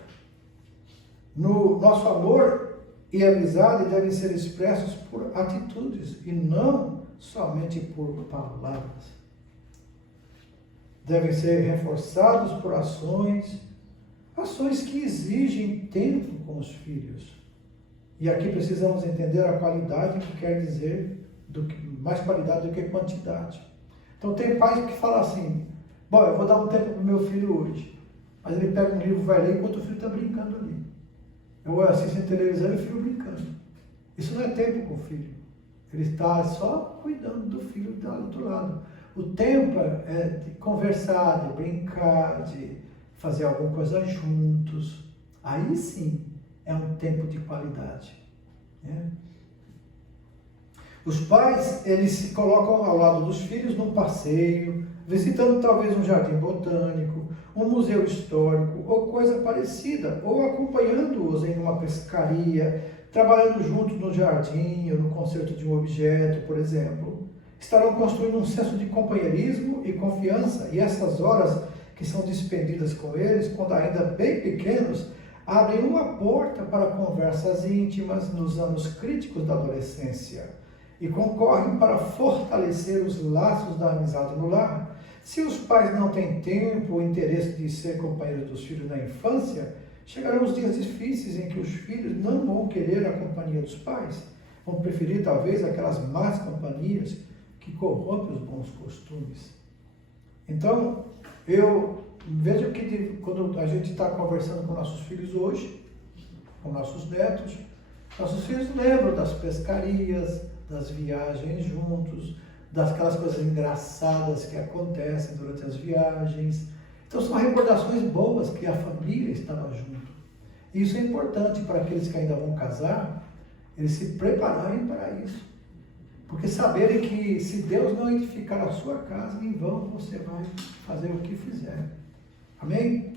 No nosso amor e amizade devem ser expressos por atitudes e não somente por palavras. Devem ser reforçados por ações que exigem tempo com os filhos. E aqui precisamos entender a qualidade, que quer dizer mais qualidade do que quantidade. Então tem pais que falam assim, bom, eu vou dar um tempo para o meu filho hoje, mas ele pega um livro e vai ler enquanto o filho está brincando ali. Eu assisto a televisão e o filho brincando. Isso não é tempo com o filho. Ele está só cuidando do filho do outro lado. O tempo é de conversar, de brincar, de fazer alguma coisa juntos. Aí sim é um tempo de qualidade. Né? Os pais, eles se colocam ao lado dos filhos num passeio, visitando talvez um jardim botânico, um museu histórico ou coisa parecida, ou acompanhando-os em uma pescaria, trabalhando juntos no jardim ou no conserto de um objeto, por exemplo. Estarão construindo um senso de companheirismo e confiança, e essas horas que são despendidas com eles, quando ainda bem pequenos, abrem uma porta para conversas íntimas nos anos críticos da adolescência e concorrem para fortalecer os laços da amizade no lar. Se os pais não têm tempo ou interesse de ser companheiros dos filhos na infância, chegarão os dias difíceis em que os filhos não vão querer a companhia dos pais, vão preferir talvez aquelas más companhias que corrompem os bons costumes. Então, eu vejo que quando a gente está conversando com nossos filhos hoje, com nossos netos, nossos filhos lembram das pescarias, das viagens juntos, daquelas coisas engraçadas que acontecem durante as viagens. Então são recordações boas que a família estava junto. E isso é importante para aqueles que ainda vão casar, eles se prepararem para isso. Porque saberem que se Deus não edificar a sua casa, em vão você vai fazer o que fizer. Amém?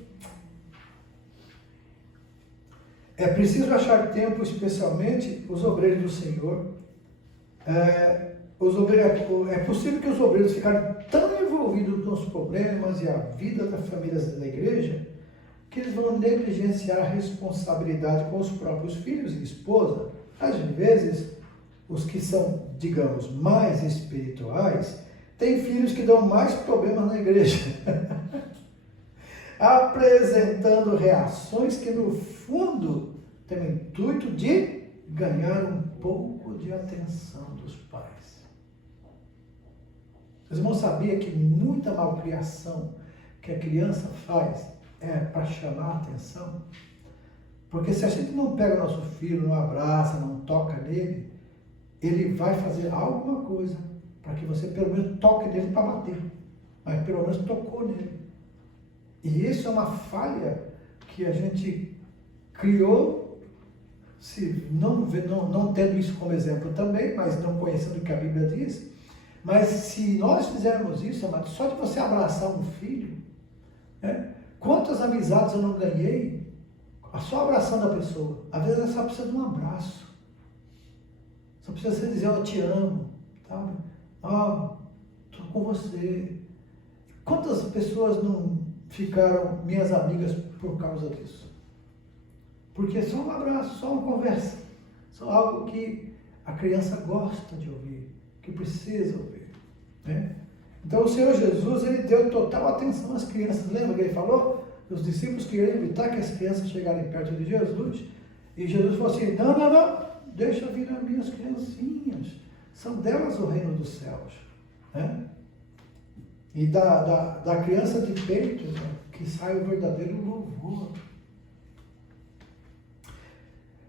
É preciso achar tempo, especialmente os obreiros do Senhor. É possível que os obreiros ficarem tão envolvidos com os problemas e a vida das famílias da igreja, que eles vão negligenciar a responsabilidade com os próprios filhos e esposa. Às vezes, os que são, digamos, mais espirituais, têm filhos que dão mais problemas na igreja, apresentando reações que, no fundo, têm o intuito de ganhar um pouco de atenção dos pais. Os irmãos sabiam que muita malcriação que a criança faz é para chamar a atenção? Porque se a gente não pega o nosso filho, não abraça, não toca nele, ele vai fazer alguma coisa para que você pelo menos toque nele para bater. Mas pelo menos tocou nele. E isso é uma falha que a gente criou, se não tendo isso como exemplo também, mas não conhecendo o que a Bíblia diz. Mas se nós fizermos isso, amado, só de você abraçar um filho, né? Quantas amizades eu não ganhei só abraçando a pessoa? Às vezes ela só precisa de um abraço. Só precisa dizer, eu te amo, sabe? Estou com você. Quantas pessoas não ficaram minhas amigas por causa disso? Porque é só um abraço, só uma conversa, só algo que a criança gosta de ouvir, que precisa ouvir, né? Então o Senhor Jesus, ele deu total atenção às crianças. Lembra que ele falou? Os discípulos queriam evitar que as crianças chegarem perto de Jesus. E Jesus falou assim, não, deixa vir as minhas criancinhas. São delas o reino dos céus, né? E da criança de peito, né, que sai o verdadeiro louvor.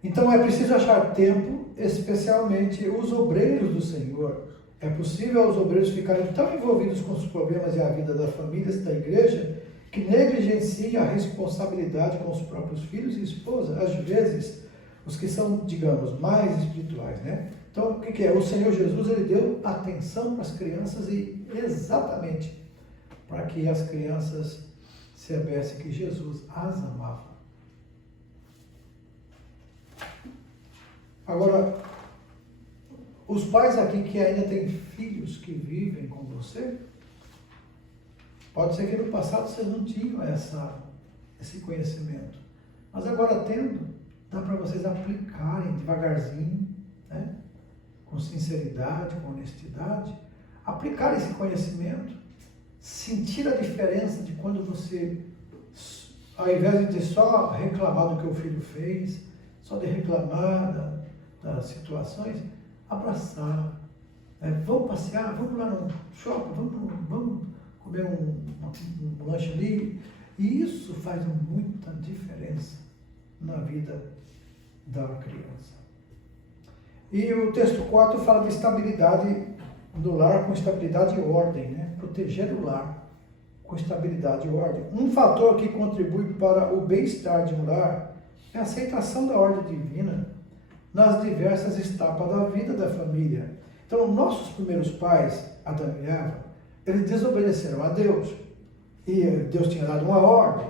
Então é preciso achar tempo, especialmente os obreiros do Senhor. É possível os obreiros ficarem tão envolvidos com os problemas e a vida das famílias da igreja que negligenciam a responsabilidade com os próprios filhos e esposas, às vezes os que são, digamos, mais espirituais, né? Então, o que é? O Senhor Jesus, ele deu atenção para as crianças e exatamente para que as crianças soubessem que Jesus as amava. Agora, os pais aqui que ainda têm filhos que vivem com você, pode ser que no passado vocês não tinham esse conhecimento, mas agora tendo, dá para vocês aplicarem devagarzinho, né? Com sinceridade, com honestidade, aplicar esse conhecimento, sentir a diferença de quando você, ao invés de só reclamar do que o filho fez, só de reclamar das situações, abraçar, vamos passear, vamos lá no shopping, vamos comer um lanche ali, e isso faz muita diferença na vida da criança. E o texto 4 fala de estabilidade do lar com estabilidade e ordem, né? Proteger o lar com estabilidade e ordem. Um fator que contribui para o bem-estar de um lar é a aceitação da ordem divina nas diversas etapas da vida da família. Então, nossos primeiros pais, Adão e Eva, eles desobedeceram a Deus. E Deus tinha dado uma ordem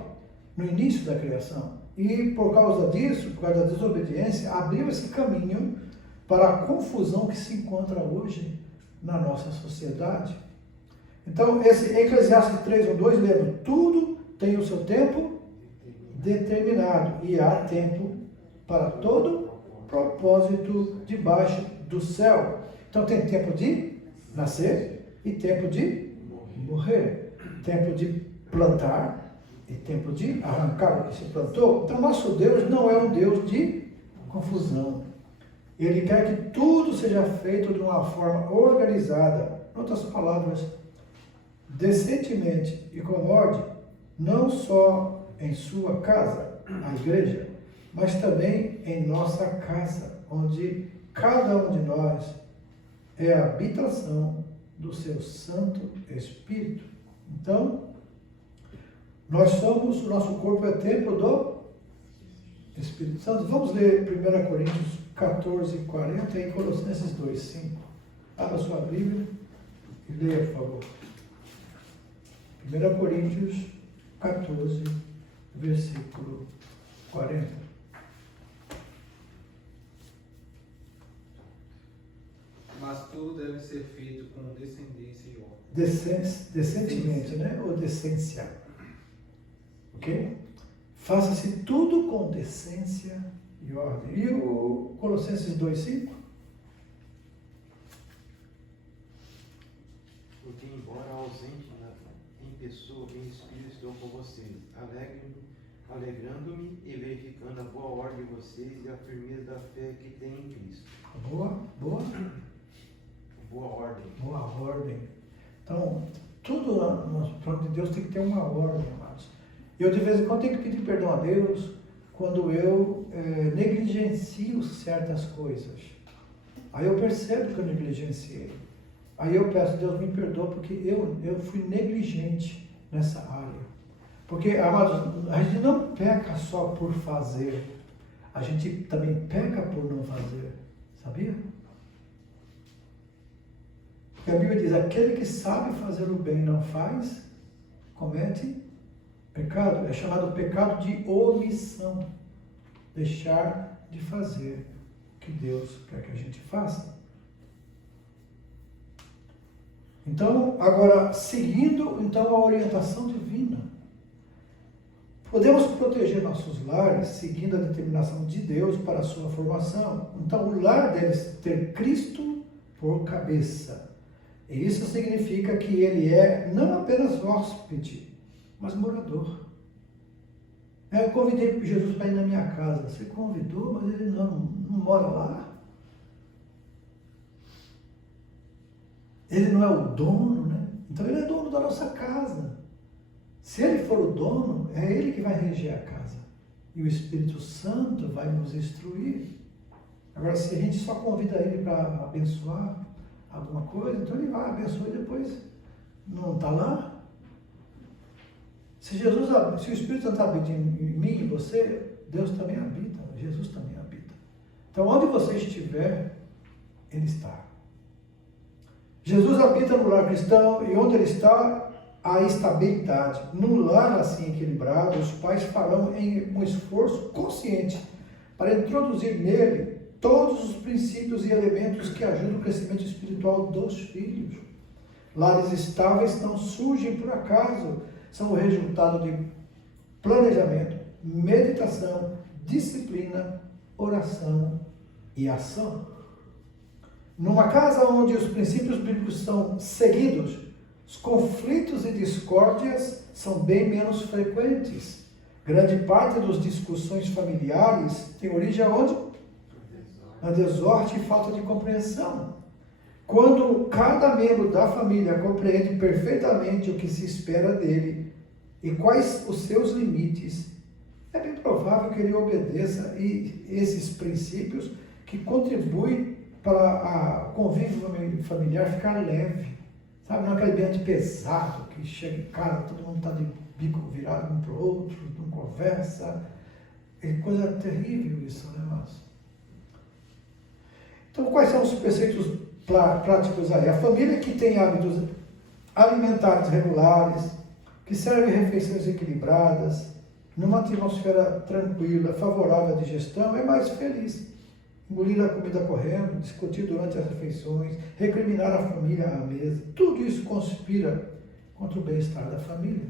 no início da criação. E por causa disso, por causa da desobediência, abriu esse caminho para a confusão que se encontra hoje na nossa sociedade. Então, esse Eclesiastes 3:2 lembra, tudo tem o seu tempo determinado e há tempo para todo propósito debaixo do céu. Então tem tempo de nascer e tempo de morrer, tempo de plantar e tempo de arrancar o que se plantou. Então nosso Deus não é um Deus de confusão. Ele quer que tudo seja feito de uma forma organizada, em outras palavras, decentemente e com ordem, não só em sua casa, a igreja, mas também em nossa casa, onde cada um de nós é a habitação do seu Santo Espírito. Então, nós somos, o nosso corpo é templo do Espírito Santo. Vamos ler 1 Coríntios 14:40 e Colossenses 2:5. Abra sua Bíblia e leia, por favor. 1 Coríntios 14, versículo 40. Mas tudo deve ser feito com descendência e ordem. Decentemente, né? Ou decência. Ok? Faça-se tudo com decência e ordem. E o Colossenses 2:5? Porque, embora ausente em pessoa, em espírito, estou com vocês, alegrando-me e verificando a boa ordem de vocês e a firmeza da fé que tem em Cristo. Boa ordem. Boa ordem. Então, tudo no plano de Deus tem que ter uma ordem, amados. Eu, de vez em quando, tenho que pedir perdão a Deus quando eu negligencio certas coisas. Aí eu percebo que eu negligenciei. Aí eu peço, Deus me perdoa, porque eu fui negligente nessa área. Porque, amados, a gente não peca só por fazer, a gente também peca por não fazer, sabia? E a Bíblia diz, aquele que sabe fazer o bem e não faz, comete pecado. É chamado pecado de omissão. Deixar de fazer o que Deus quer que a gente faça. Então, agora, seguindo então a orientação divina, podemos proteger nossos lares seguindo a determinação de Deus para a sua formação. Então, o lar deve ter Cristo por cabeça. E isso significa que ele é não apenas hóspede, mas morador. Eu convidei Jesus para ir na minha casa. Você convidou, mas ele não mora lá. Ele não é o dono, né? Então ele é dono da nossa casa. Se ele for o dono, é ele que vai reger a casa. E o Espírito Santo vai nos instruir. Agora, se a gente só convida ele para abençoar alguma coisa, então ele vai abençoar e depois não está lá. Se o Espírito Santo habita em mim e você, Deus também habita, Jesus também habita. Então, onde você estiver, ele está. Jesus habita no lar cristão e onde ele está, há estabilidade. Num lar assim equilibrado, os pais farão um esforço consciente para introduzir nele todos os princípios e elementos que ajudam o crescimento espiritual dos filhos. Lares estáveis não surgem por acaso, são o resultado de planejamento, meditação, disciplina, oração e ação. Numa casa onde os princípios bíblicos são seguidos, os conflitos e discórdias são bem menos frequentes. Grande parte das discussões familiares tem origem aonde? Na desordem e falta de compreensão. Quando cada membro da família compreende perfeitamente o que se espera dele e quais os seus limites, é bem provável que ele obedeça esses princípios que contribuem para o convívio familiar ficar leve. Sabe, não é aquele ambiente pesado que chega em casa, todo mundo está de bico virado um para o outro, não conversa. É coisa terrível isso, né, mas... Então, quais são os preceitos práticos aí? A família que tem hábitos alimentares regulares, que servem refeições equilibradas, numa atmosfera tranquila, favorável à digestão, é mais feliz. Engolir a comida correndo, discutir durante as refeições, recriminar a família à mesa, tudo isso conspira contra o bem-estar da família.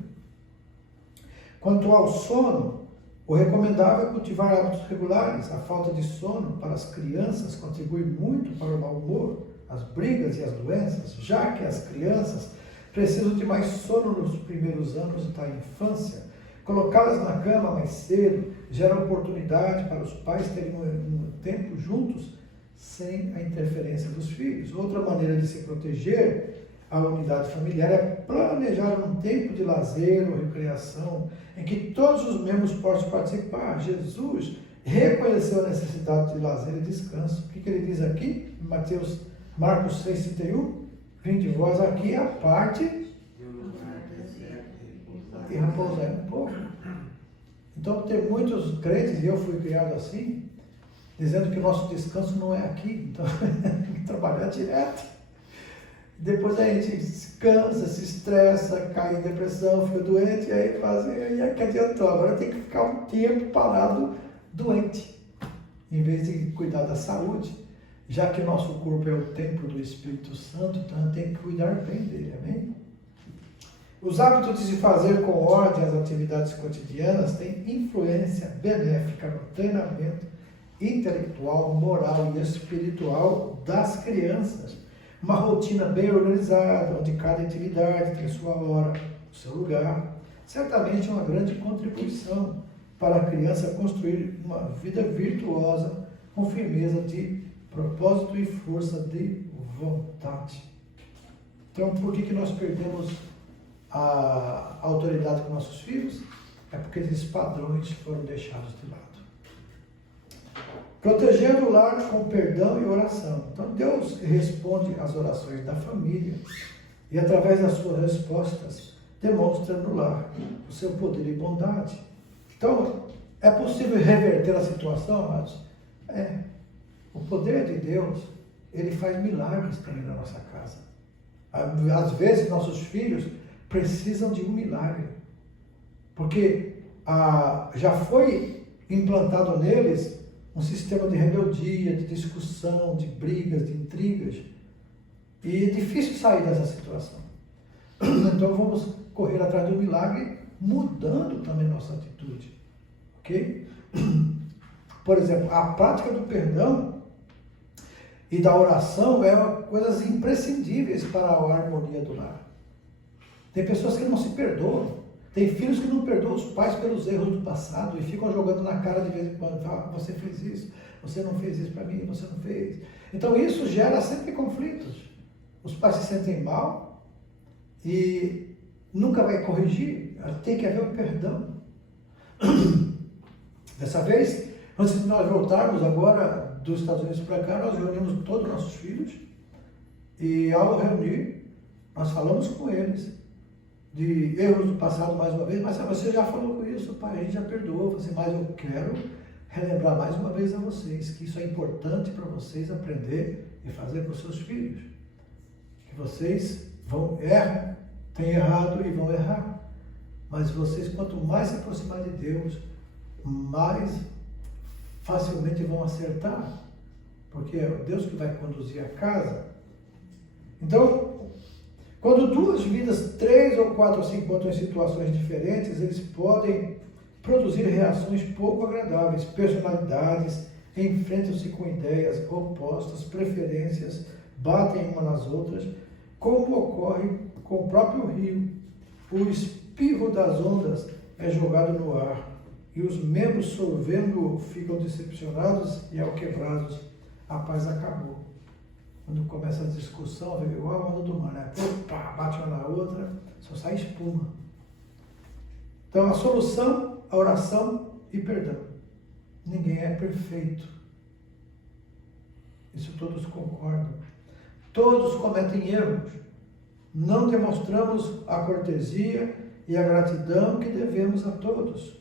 Quanto ao sono, o recomendável é cultivar hábitos regulares. A falta de sono para as crianças contribui muito para o mau humor, as brigas e as doenças, já que as crianças precisam de mais sono nos primeiros anos da infância. Colocá-las na cama mais cedo gera oportunidade para os pais terem um tempo juntos sem a interferência dos filhos. Outra maneira de se proteger a unidade familiar é planejar um tempo de lazer ou recreação em que todos os membros possam participar. Jesus reconheceu a necessidade de lazer e descanso. O que ele diz aqui? Em Marcos 6,31, vinde vós aqui a parte e repousar um pouco. Então tem muitos crentes, e eu fui criado assim, dizendo que o nosso descanso não é aqui, então tem que trabalhar direto. Depois a gente se cansa, se estressa, cai em depressão, fica doente, e aí que adiantou. Agora tem que ficar um tempo parado doente, em vez de cuidar da saúde, já que nosso corpo é o templo do Espírito Santo, então tem que cuidar bem dele, amém? Os hábitos de fazer com ordem as atividades cotidianas têm influência benéfica no treinamento intelectual, moral e espiritual das crianças. Uma rotina bem organizada, onde cada atividade tem sua hora, o seu lugar, certamente é uma grande contribuição para a criança construir uma vida virtuosa com firmeza de propósito e força de vontade. Então, por que nós perdemos a autoridade com nossos filhos? É porque esses padrões foram deixados de lado. Protegendo o lar com perdão e oração. Então Deus responde às orações da família e através das suas respostas demonstra no lar o seu poder e bondade. Então, é possível reverter a situação, amados? É. O poder de Deus, ele faz milagres também na nossa casa. Às vezes, nossos filhos precisam de um milagre, porque já foi implantado neles um sistema de rebeldia, de discussão, de brigas, de intrigas, e é difícil sair dessa situação. Então vamos correr atrás do milagre, mudando também nossa atitude, ok? Por exemplo, a prática do perdão e da oração é coisas imprescindíveis para a harmonia do lar. Tem pessoas que não se perdoam. Tem filhos que não perdoam os pais pelos erros do passado e ficam jogando na cara de vez em quando. Você fez isso, você não fez isso para mim, você não fez. Então isso gera sempre conflitos. Os pais se sentem mal e nunca vai corrigir. Tem que haver um perdão. Dessa vez, antes de nós voltarmos agora dos Estados Unidos para cá, nós reunimos todos os nossos filhos e ao reunir, nós falamos com eles de erros do passado mais uma vez, mas você já falou com isso, pai, a gente já perdoou você, mas eu quero relembrar mais uma vez a vocês que isso é importante para vocês aprender e fazer com os seus filhos. Que vocês erram, têm errado e vão errar. Mas vocês, quanto mais se aproximar de Deus, mais facilmente vão acertar. Porque é Deus que vai conduzir a casa. Então, quando duas vidas, 3 ou 4 se encontram em situações diferentes, eles podem produzir reações pouco agradáveis. Personalidades enfrentam-se com ideias opostas, preferências, batem umas nas outras, como ocorre com o próprio rio. O espirro das ondas é jogado no ar, e os membros sorvendo ficam decepcionados e alquebrados. A paz acabou. Quando começa a discussão, vem igual a onda do mar, né? Opa, bate uma na outra, só sai espuma. Então a solução, a oração e perdão. Ninguém é perfeito. Isso todos concordam. Todos cometem erros. Não demonstramos a cortesia e a gratidão que devemos a todos.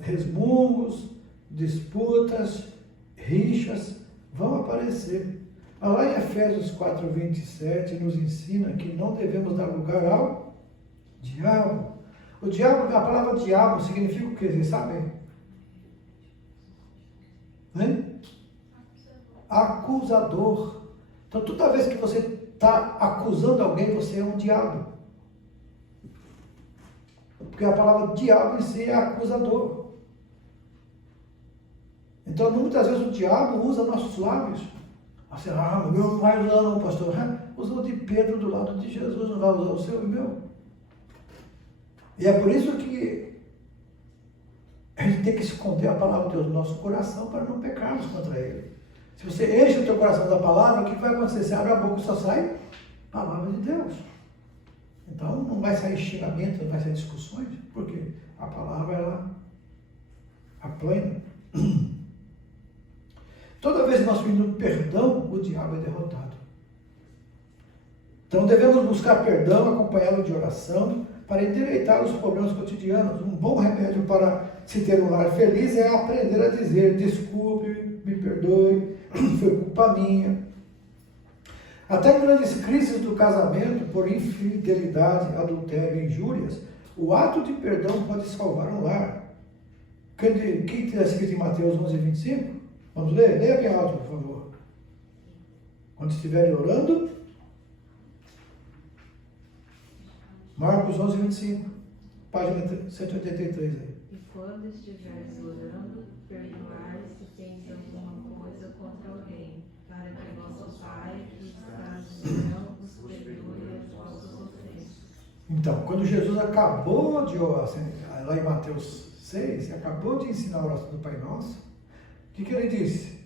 Resmungos, disputas, rixas vão aparecer. Lá em Efésios 4:27 nos ensina que não devemos dar lugar ao diabo. O diabo, a palavra diabo significa o que? Vocês sabem? Hein? Acusador. Então toda vez que você está acusando alguém, você é um diabo. Porque a palavra diabo em si é acusador. Então muitas vezes o diabo usa nossos lábios. Assim, o meu não vai usar não, pastor. Usa o de Pedro do lado de Jesus, não vai usar o seu e o meu. E é por isso que a gente tem que esconder a palavra de Deus no nosso coração para não pecarmos contra ele. Se você enche o teu coração da palavra, o que vai acontecer? Você abre a boca e só sai palavra de Deus. Então não vai sair xingamento, não vai sair discussões. Por quê? A palavra, ela aplana. Toda vez que nós pedimos perdão, o diabo é derrotado. Então devemos buscar perdão acompanhado de oração para endireitar os problemas cotidianos. Um bom remédio para se ter um lar feliz é aprender a dizer: desculpe, me perdoe, foi culpa minha. Até em grandes crises do casamento, por infidelidade, adultério e injúrias, o ato de perdão pode salvar um lar. Quem está escrito em Mateus 11:25? Vamos ler? Leia bem alto, por favor. Quando estiverem orando, Marcos 11:25, página 183 aí. E quando estiveres orando, perdoai se tens alguma coisa contra alguém, para que vosso Pai, que está no céu, os perdoe as vossas ofensas. Então, quando Jesus acabou de orar, lá em Mateus 6, acabou de ensinar a oração do Pai Nosso, o que ele disse?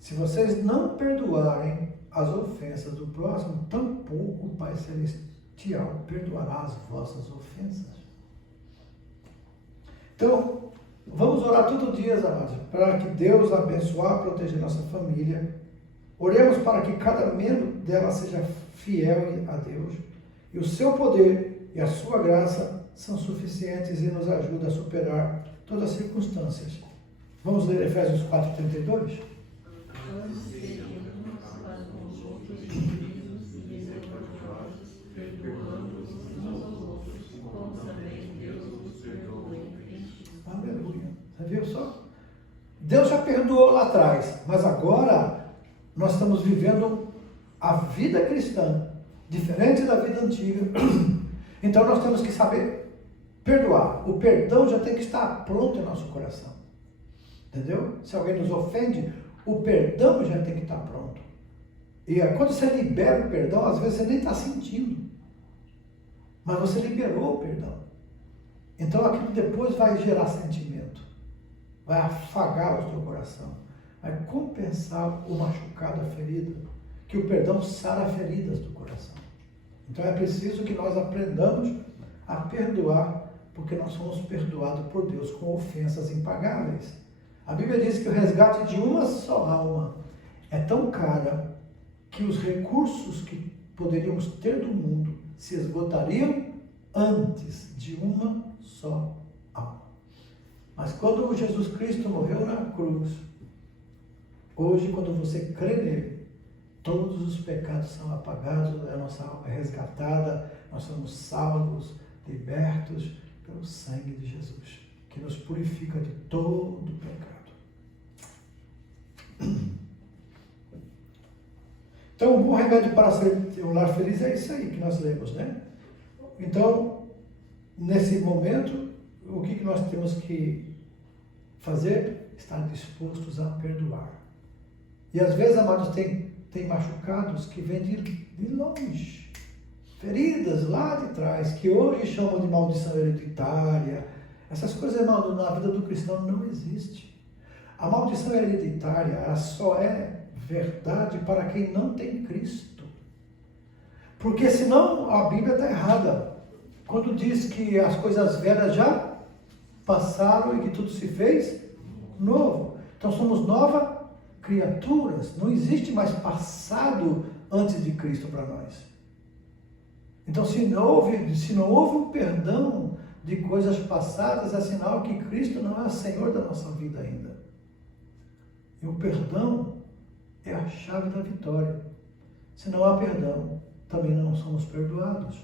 Se vocês não perdoarem as ofensas do próximo, tampouco o Pai Celestial perdoará as vossas ofensas. Então, Vamos orar todos os dias, amados, para que Deus abençoe e proteja nossa família. Oremos para que cada membro dela seja fiel a Deus. E o seu poder e a sua graça são suficientes e nos ajudam a superar todas as circunstâncias. Vamos ler Efésios 4:32? Vamos ser uns para com os outros queridos e misericordiosos, perdoando-os uns aos outros, como também Deus os perdoou em Cristo. Aleluia. Você viu só? Deus já perdoou lá atrás, mas agora nós estamos vivendo a vida cristã, diferente da vida antiga. Então nós temos que saber perdoar. O perdão já tem que estar pronto em nosso coração. Entendeu? Se alguém nos ofende, o perdão já tem que estar pronto. E quando você libera o perdão, às vezes você nem está sentindo. Mas você liberou o perdão. Então aquilo depois vai gerar sentimento. Vai afagar o seu coração. Vai compensar o machucado, a ferida. Que o perdão sara feridas do coração. Então é preciso que nós aprendamos a perdoar, porque nós somos perdoados por Deus com ofensas impagáveis. A Bíblia diz que o resgate de uma só alma é tão cara que os recursos que poderíamos ter do mundo se esgotariam antes de uma só alma. Mas quando Jesus Cristo morreu na cruz, hoje, quando você crê nele, todos os pecados são apagados, a nossa alma é resgatada, nós somos salvos, libertos pelo sangue de Jesus, que nos purifica de todo o pecado. Então, um bom remédio para ter um lar feliz é isso aí que nós lemos, né? Então, nesse momento, o que nós temos que fazer? Estar dispostos a perdoar. E às vezes, amados, tem machucados que vêm de longe, feridas lá de trás, que hoje chamam de maldição hereditária. Essas coisas, irmão, na vida do cristão não existe. A maldição hereditária, ela só é verdade para quem não tem Cristo. Porque senão a Bíblia está errada. Quando diz que as coisas velhas já passaram e que tudo se fez novo. Então somos novas criaturas. Não existe mais passado antes de Cristo para nós. Então se não houve um perdão de coisas passadas, é sinal que Cristo não é o Senhor da nossa vida ainda. E o perdão é a chave da vitória. Se não há perdão, também não somos perdoados.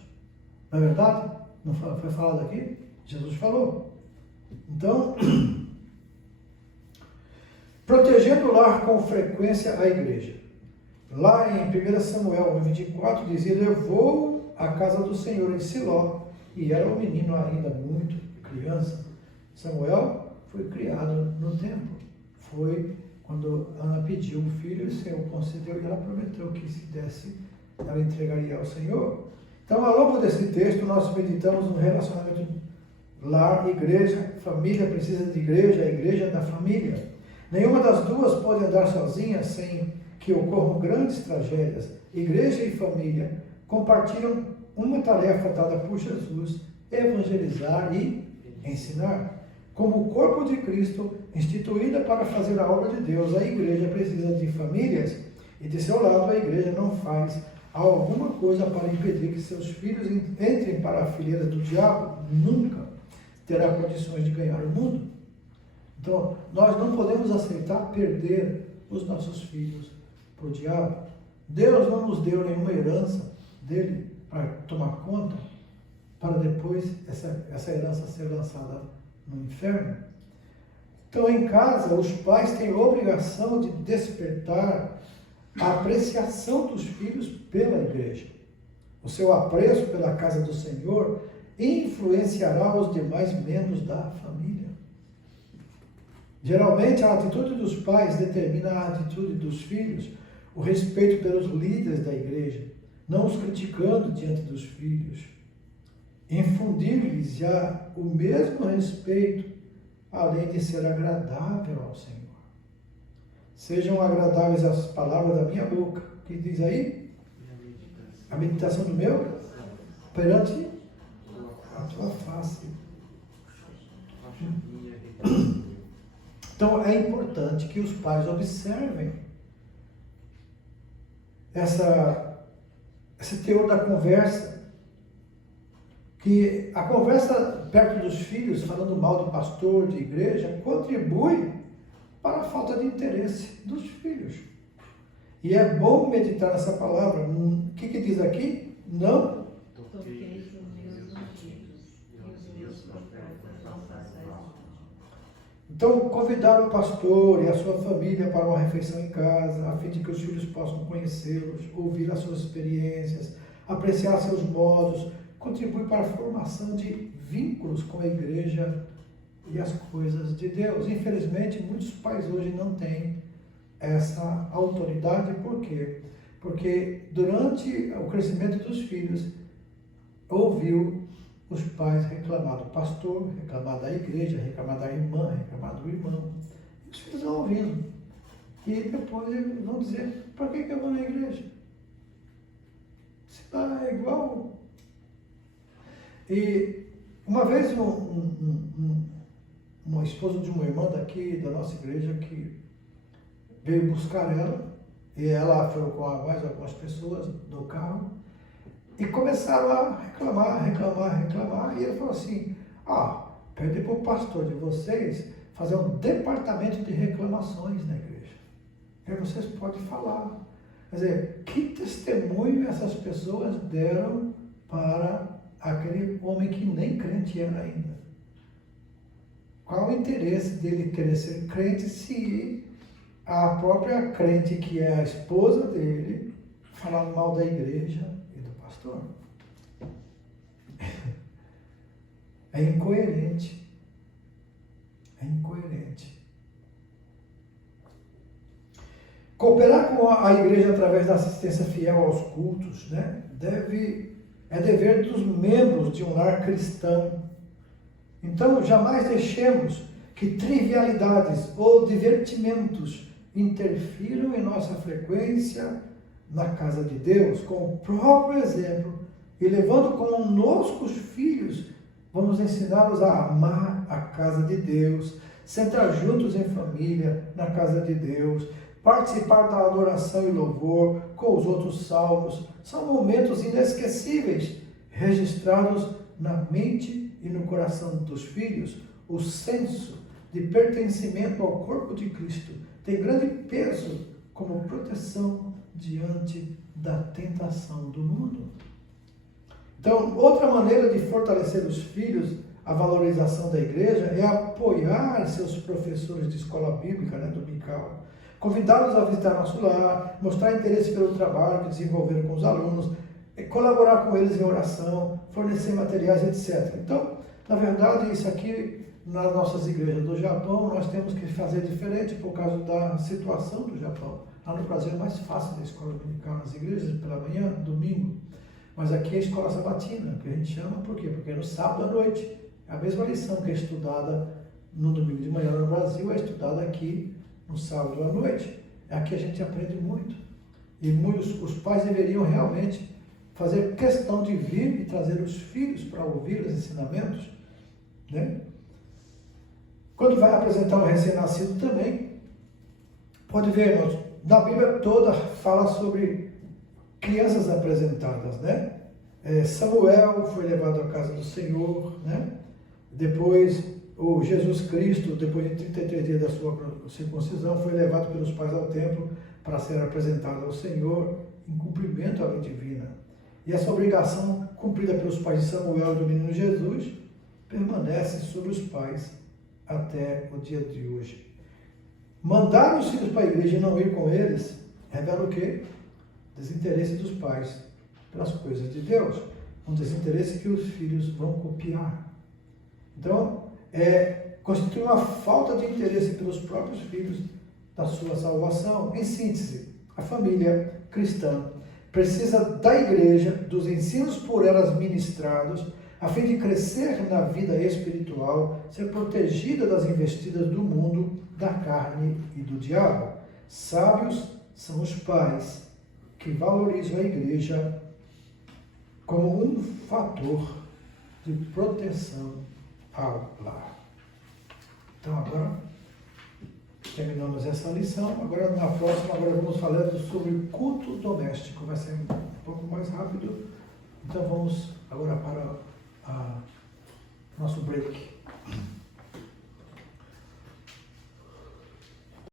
Não é verdade? Não foi falado aqui? Jesus falou. Então, protegendo o lar com frequência a igreja. Lá em 1 Samuel 24 dizia: levou à casa do Senhor em Siló, e era um menino ainda muito criança. Samuel foi criado no templo. Foi quando Ana pediu um filho, o Senhor concedeu e ela prometeu que se desse, ela entregaria ao Senhor. Então, ao longo desse texto, nós meditamos no relacionamento lar, igreja. Família precisa de igreja, a igreja é da família. Nenhuma das duas pode andar sozinha sem que ocorram grandes tragédias. Igreja e família compartilham uma tarefa dada por Jesus: evangelizar e ensinar. Como o corpo de Cristo, instituída para fazer a obra de Deus, a igreja precisa de famílias, e de seu lado a igreja não faz alguma coisa para impedir que seus filhos entrem para a fileira do diabo, nunca terá condições de ganhar o mundo. Então, nós não podemos aceitar perder os nossos filhos para o diabo. Deus não nos deu nenhuma herança dele para tomar conta, para depois essa herança ser lançada no inferno. Então, em casa, os pais têm a obrigação de despertar a apreciação dos filhos pela igreja. O seu apreço pela casa do Senhor influenciará os demais membros da família. Geralmente, a atitude dos pais determina a atitude dos filhos, o respeito pelos líderes da igreja, não os criticando diante dos filhos. Infundir-lhes já o mesmo respeito, além de ser agradável ao Senhor. Sejam agradáveis as palavras da minha boca. O que diz aí? A meditação do meu perante a tua face. Então é importante que os pais observem esse teor da conversa, que a conversa perto dos filhos, falando mal de pastor, de igreja, contribui para a falta de interesse dos filhos. E é bom meditar nessa palavra. O que diz aqui? Não Toqueis os meus ungidos, e os meus profetas não façais. Então, convidar o pastor e a sua família para uma refeição em casa, a fim de que os filhos possam conhecê-los, ouvir as suas experiências, apreciar seus modos, contribui para a formação de vínculos com a igreja e as coisas de Deus. Infelizmente, muitos pais hoje não têm essa autoridade. Por quê? Porque durante o crescimento dos filhos, ouviu os pais reclamar do pastor, reclamar da igreja, reclamar da irmã, reclamar do irmão. E os filhos vão ouvindo. E depois eles vão dizer, para que eu vou na igreja? Se tá igual. E uma vez uma esposa de uma irmã daqui da nossa igreja que veio buscar ela, e ela foi com mais algumas pessoas no carro, e começaram a reclamar, e ele falou assim, pede para o pastor de vocês fazer um departamento de reclamações na igreja. E aí vocês podem falar. Quer dizer, que testemunho essas pessoas deram para aquele homem que nem crente era ainda? Qual o interesse dele querer ser crente se a própria crente, que é a esposa dele, falar mal da igreja e do pastor? É incoerente. É incoerente. Cooperar com a igreja através da assistência fiel aos cultos, né, é dever dos membros de um lar cristão. Então, jamais deixemos que trivialidades ou divertimentos interfiram em nossa frequência na casa de Deus. Com o próprio exemplo e levando conosco os filhos, vamos ensiná-los a amar a casa de Deus, sentar juntos em família na casa de Deus, participar da adoração e louvor com os outros salmos. São momentos inesquecíveis, registrados na mente e no coração dos filhos. O senso de pertencimento ao corpo de Cristo tem grande peso como proteção diante da tentação do mundo. Então, outra maneira de fortalecer os filhos, a valorização da igreja, é apoiar seus professores de escola bíblica, dominical, convidá-los a visitar nosso lar, mostrar interesse pelo trabalho que desenvolveram com os alunos, colaborar com eles em oração, fornecer materiais, etc. Então, na verdade, isso aqui, nas nossas igrejas do Japão, nós temos que fazer diferente por causa da situação do Japão. Lá no Brasil é mais fácil da escola dominical nas igrejas, pela manhã, domingo. Mas aqui é a escola sabatina, que a gente chama, por quê? Porque é no sábado à noite. A mesma lição que é estudada no domingo de manhã no Brasil é estudada aqui no sábado à noite. Aqui a gente aprende muito. E os pais deveriam realmente fazer questão de vir e trazer os filhos para ouvir os ensinamentos, né? Quando vai apresentar um recém-nascido também, pode ver, irmãos, na Bíblia toda fala sobre crianças apresentadas, né? Samuel foi levado à casa do Senhor, né? Depois, o Jesus Cristo, depois de 33 dias da sua circuncisão, foi levado pelos pais ao templo para ser apresentado ao Senhor em cumprimento à lei divina. E essa obrigação cumprida pelos pais de Samuel e do menino Jesus permanece sobre os pais até o dia de hoje. Mandar os filhos para a igreja e não ir com eles revela o quê? Desinteresse dos pais pelas coisas de Deus. Um desinteresse que os filhos vão copiar. Então, constitui uma falta de interesse pelos próprios filhos da sua salvação. Em síntese, a família cristã precisa da igreja, dos ensinos por elas ministrados, a fim de crescer na vida espiritual, ser protegida das investidas do mundo, da carne e do diabo. Sábios são os pais que valorizam a igreja como um fator de proteção ao lar. Então agora terminamos essa lição. Agora, na próxima, vamos falar sobre culto doméstico. Vai ser um pouco mais rápido. Então, vamos agora para nosso break.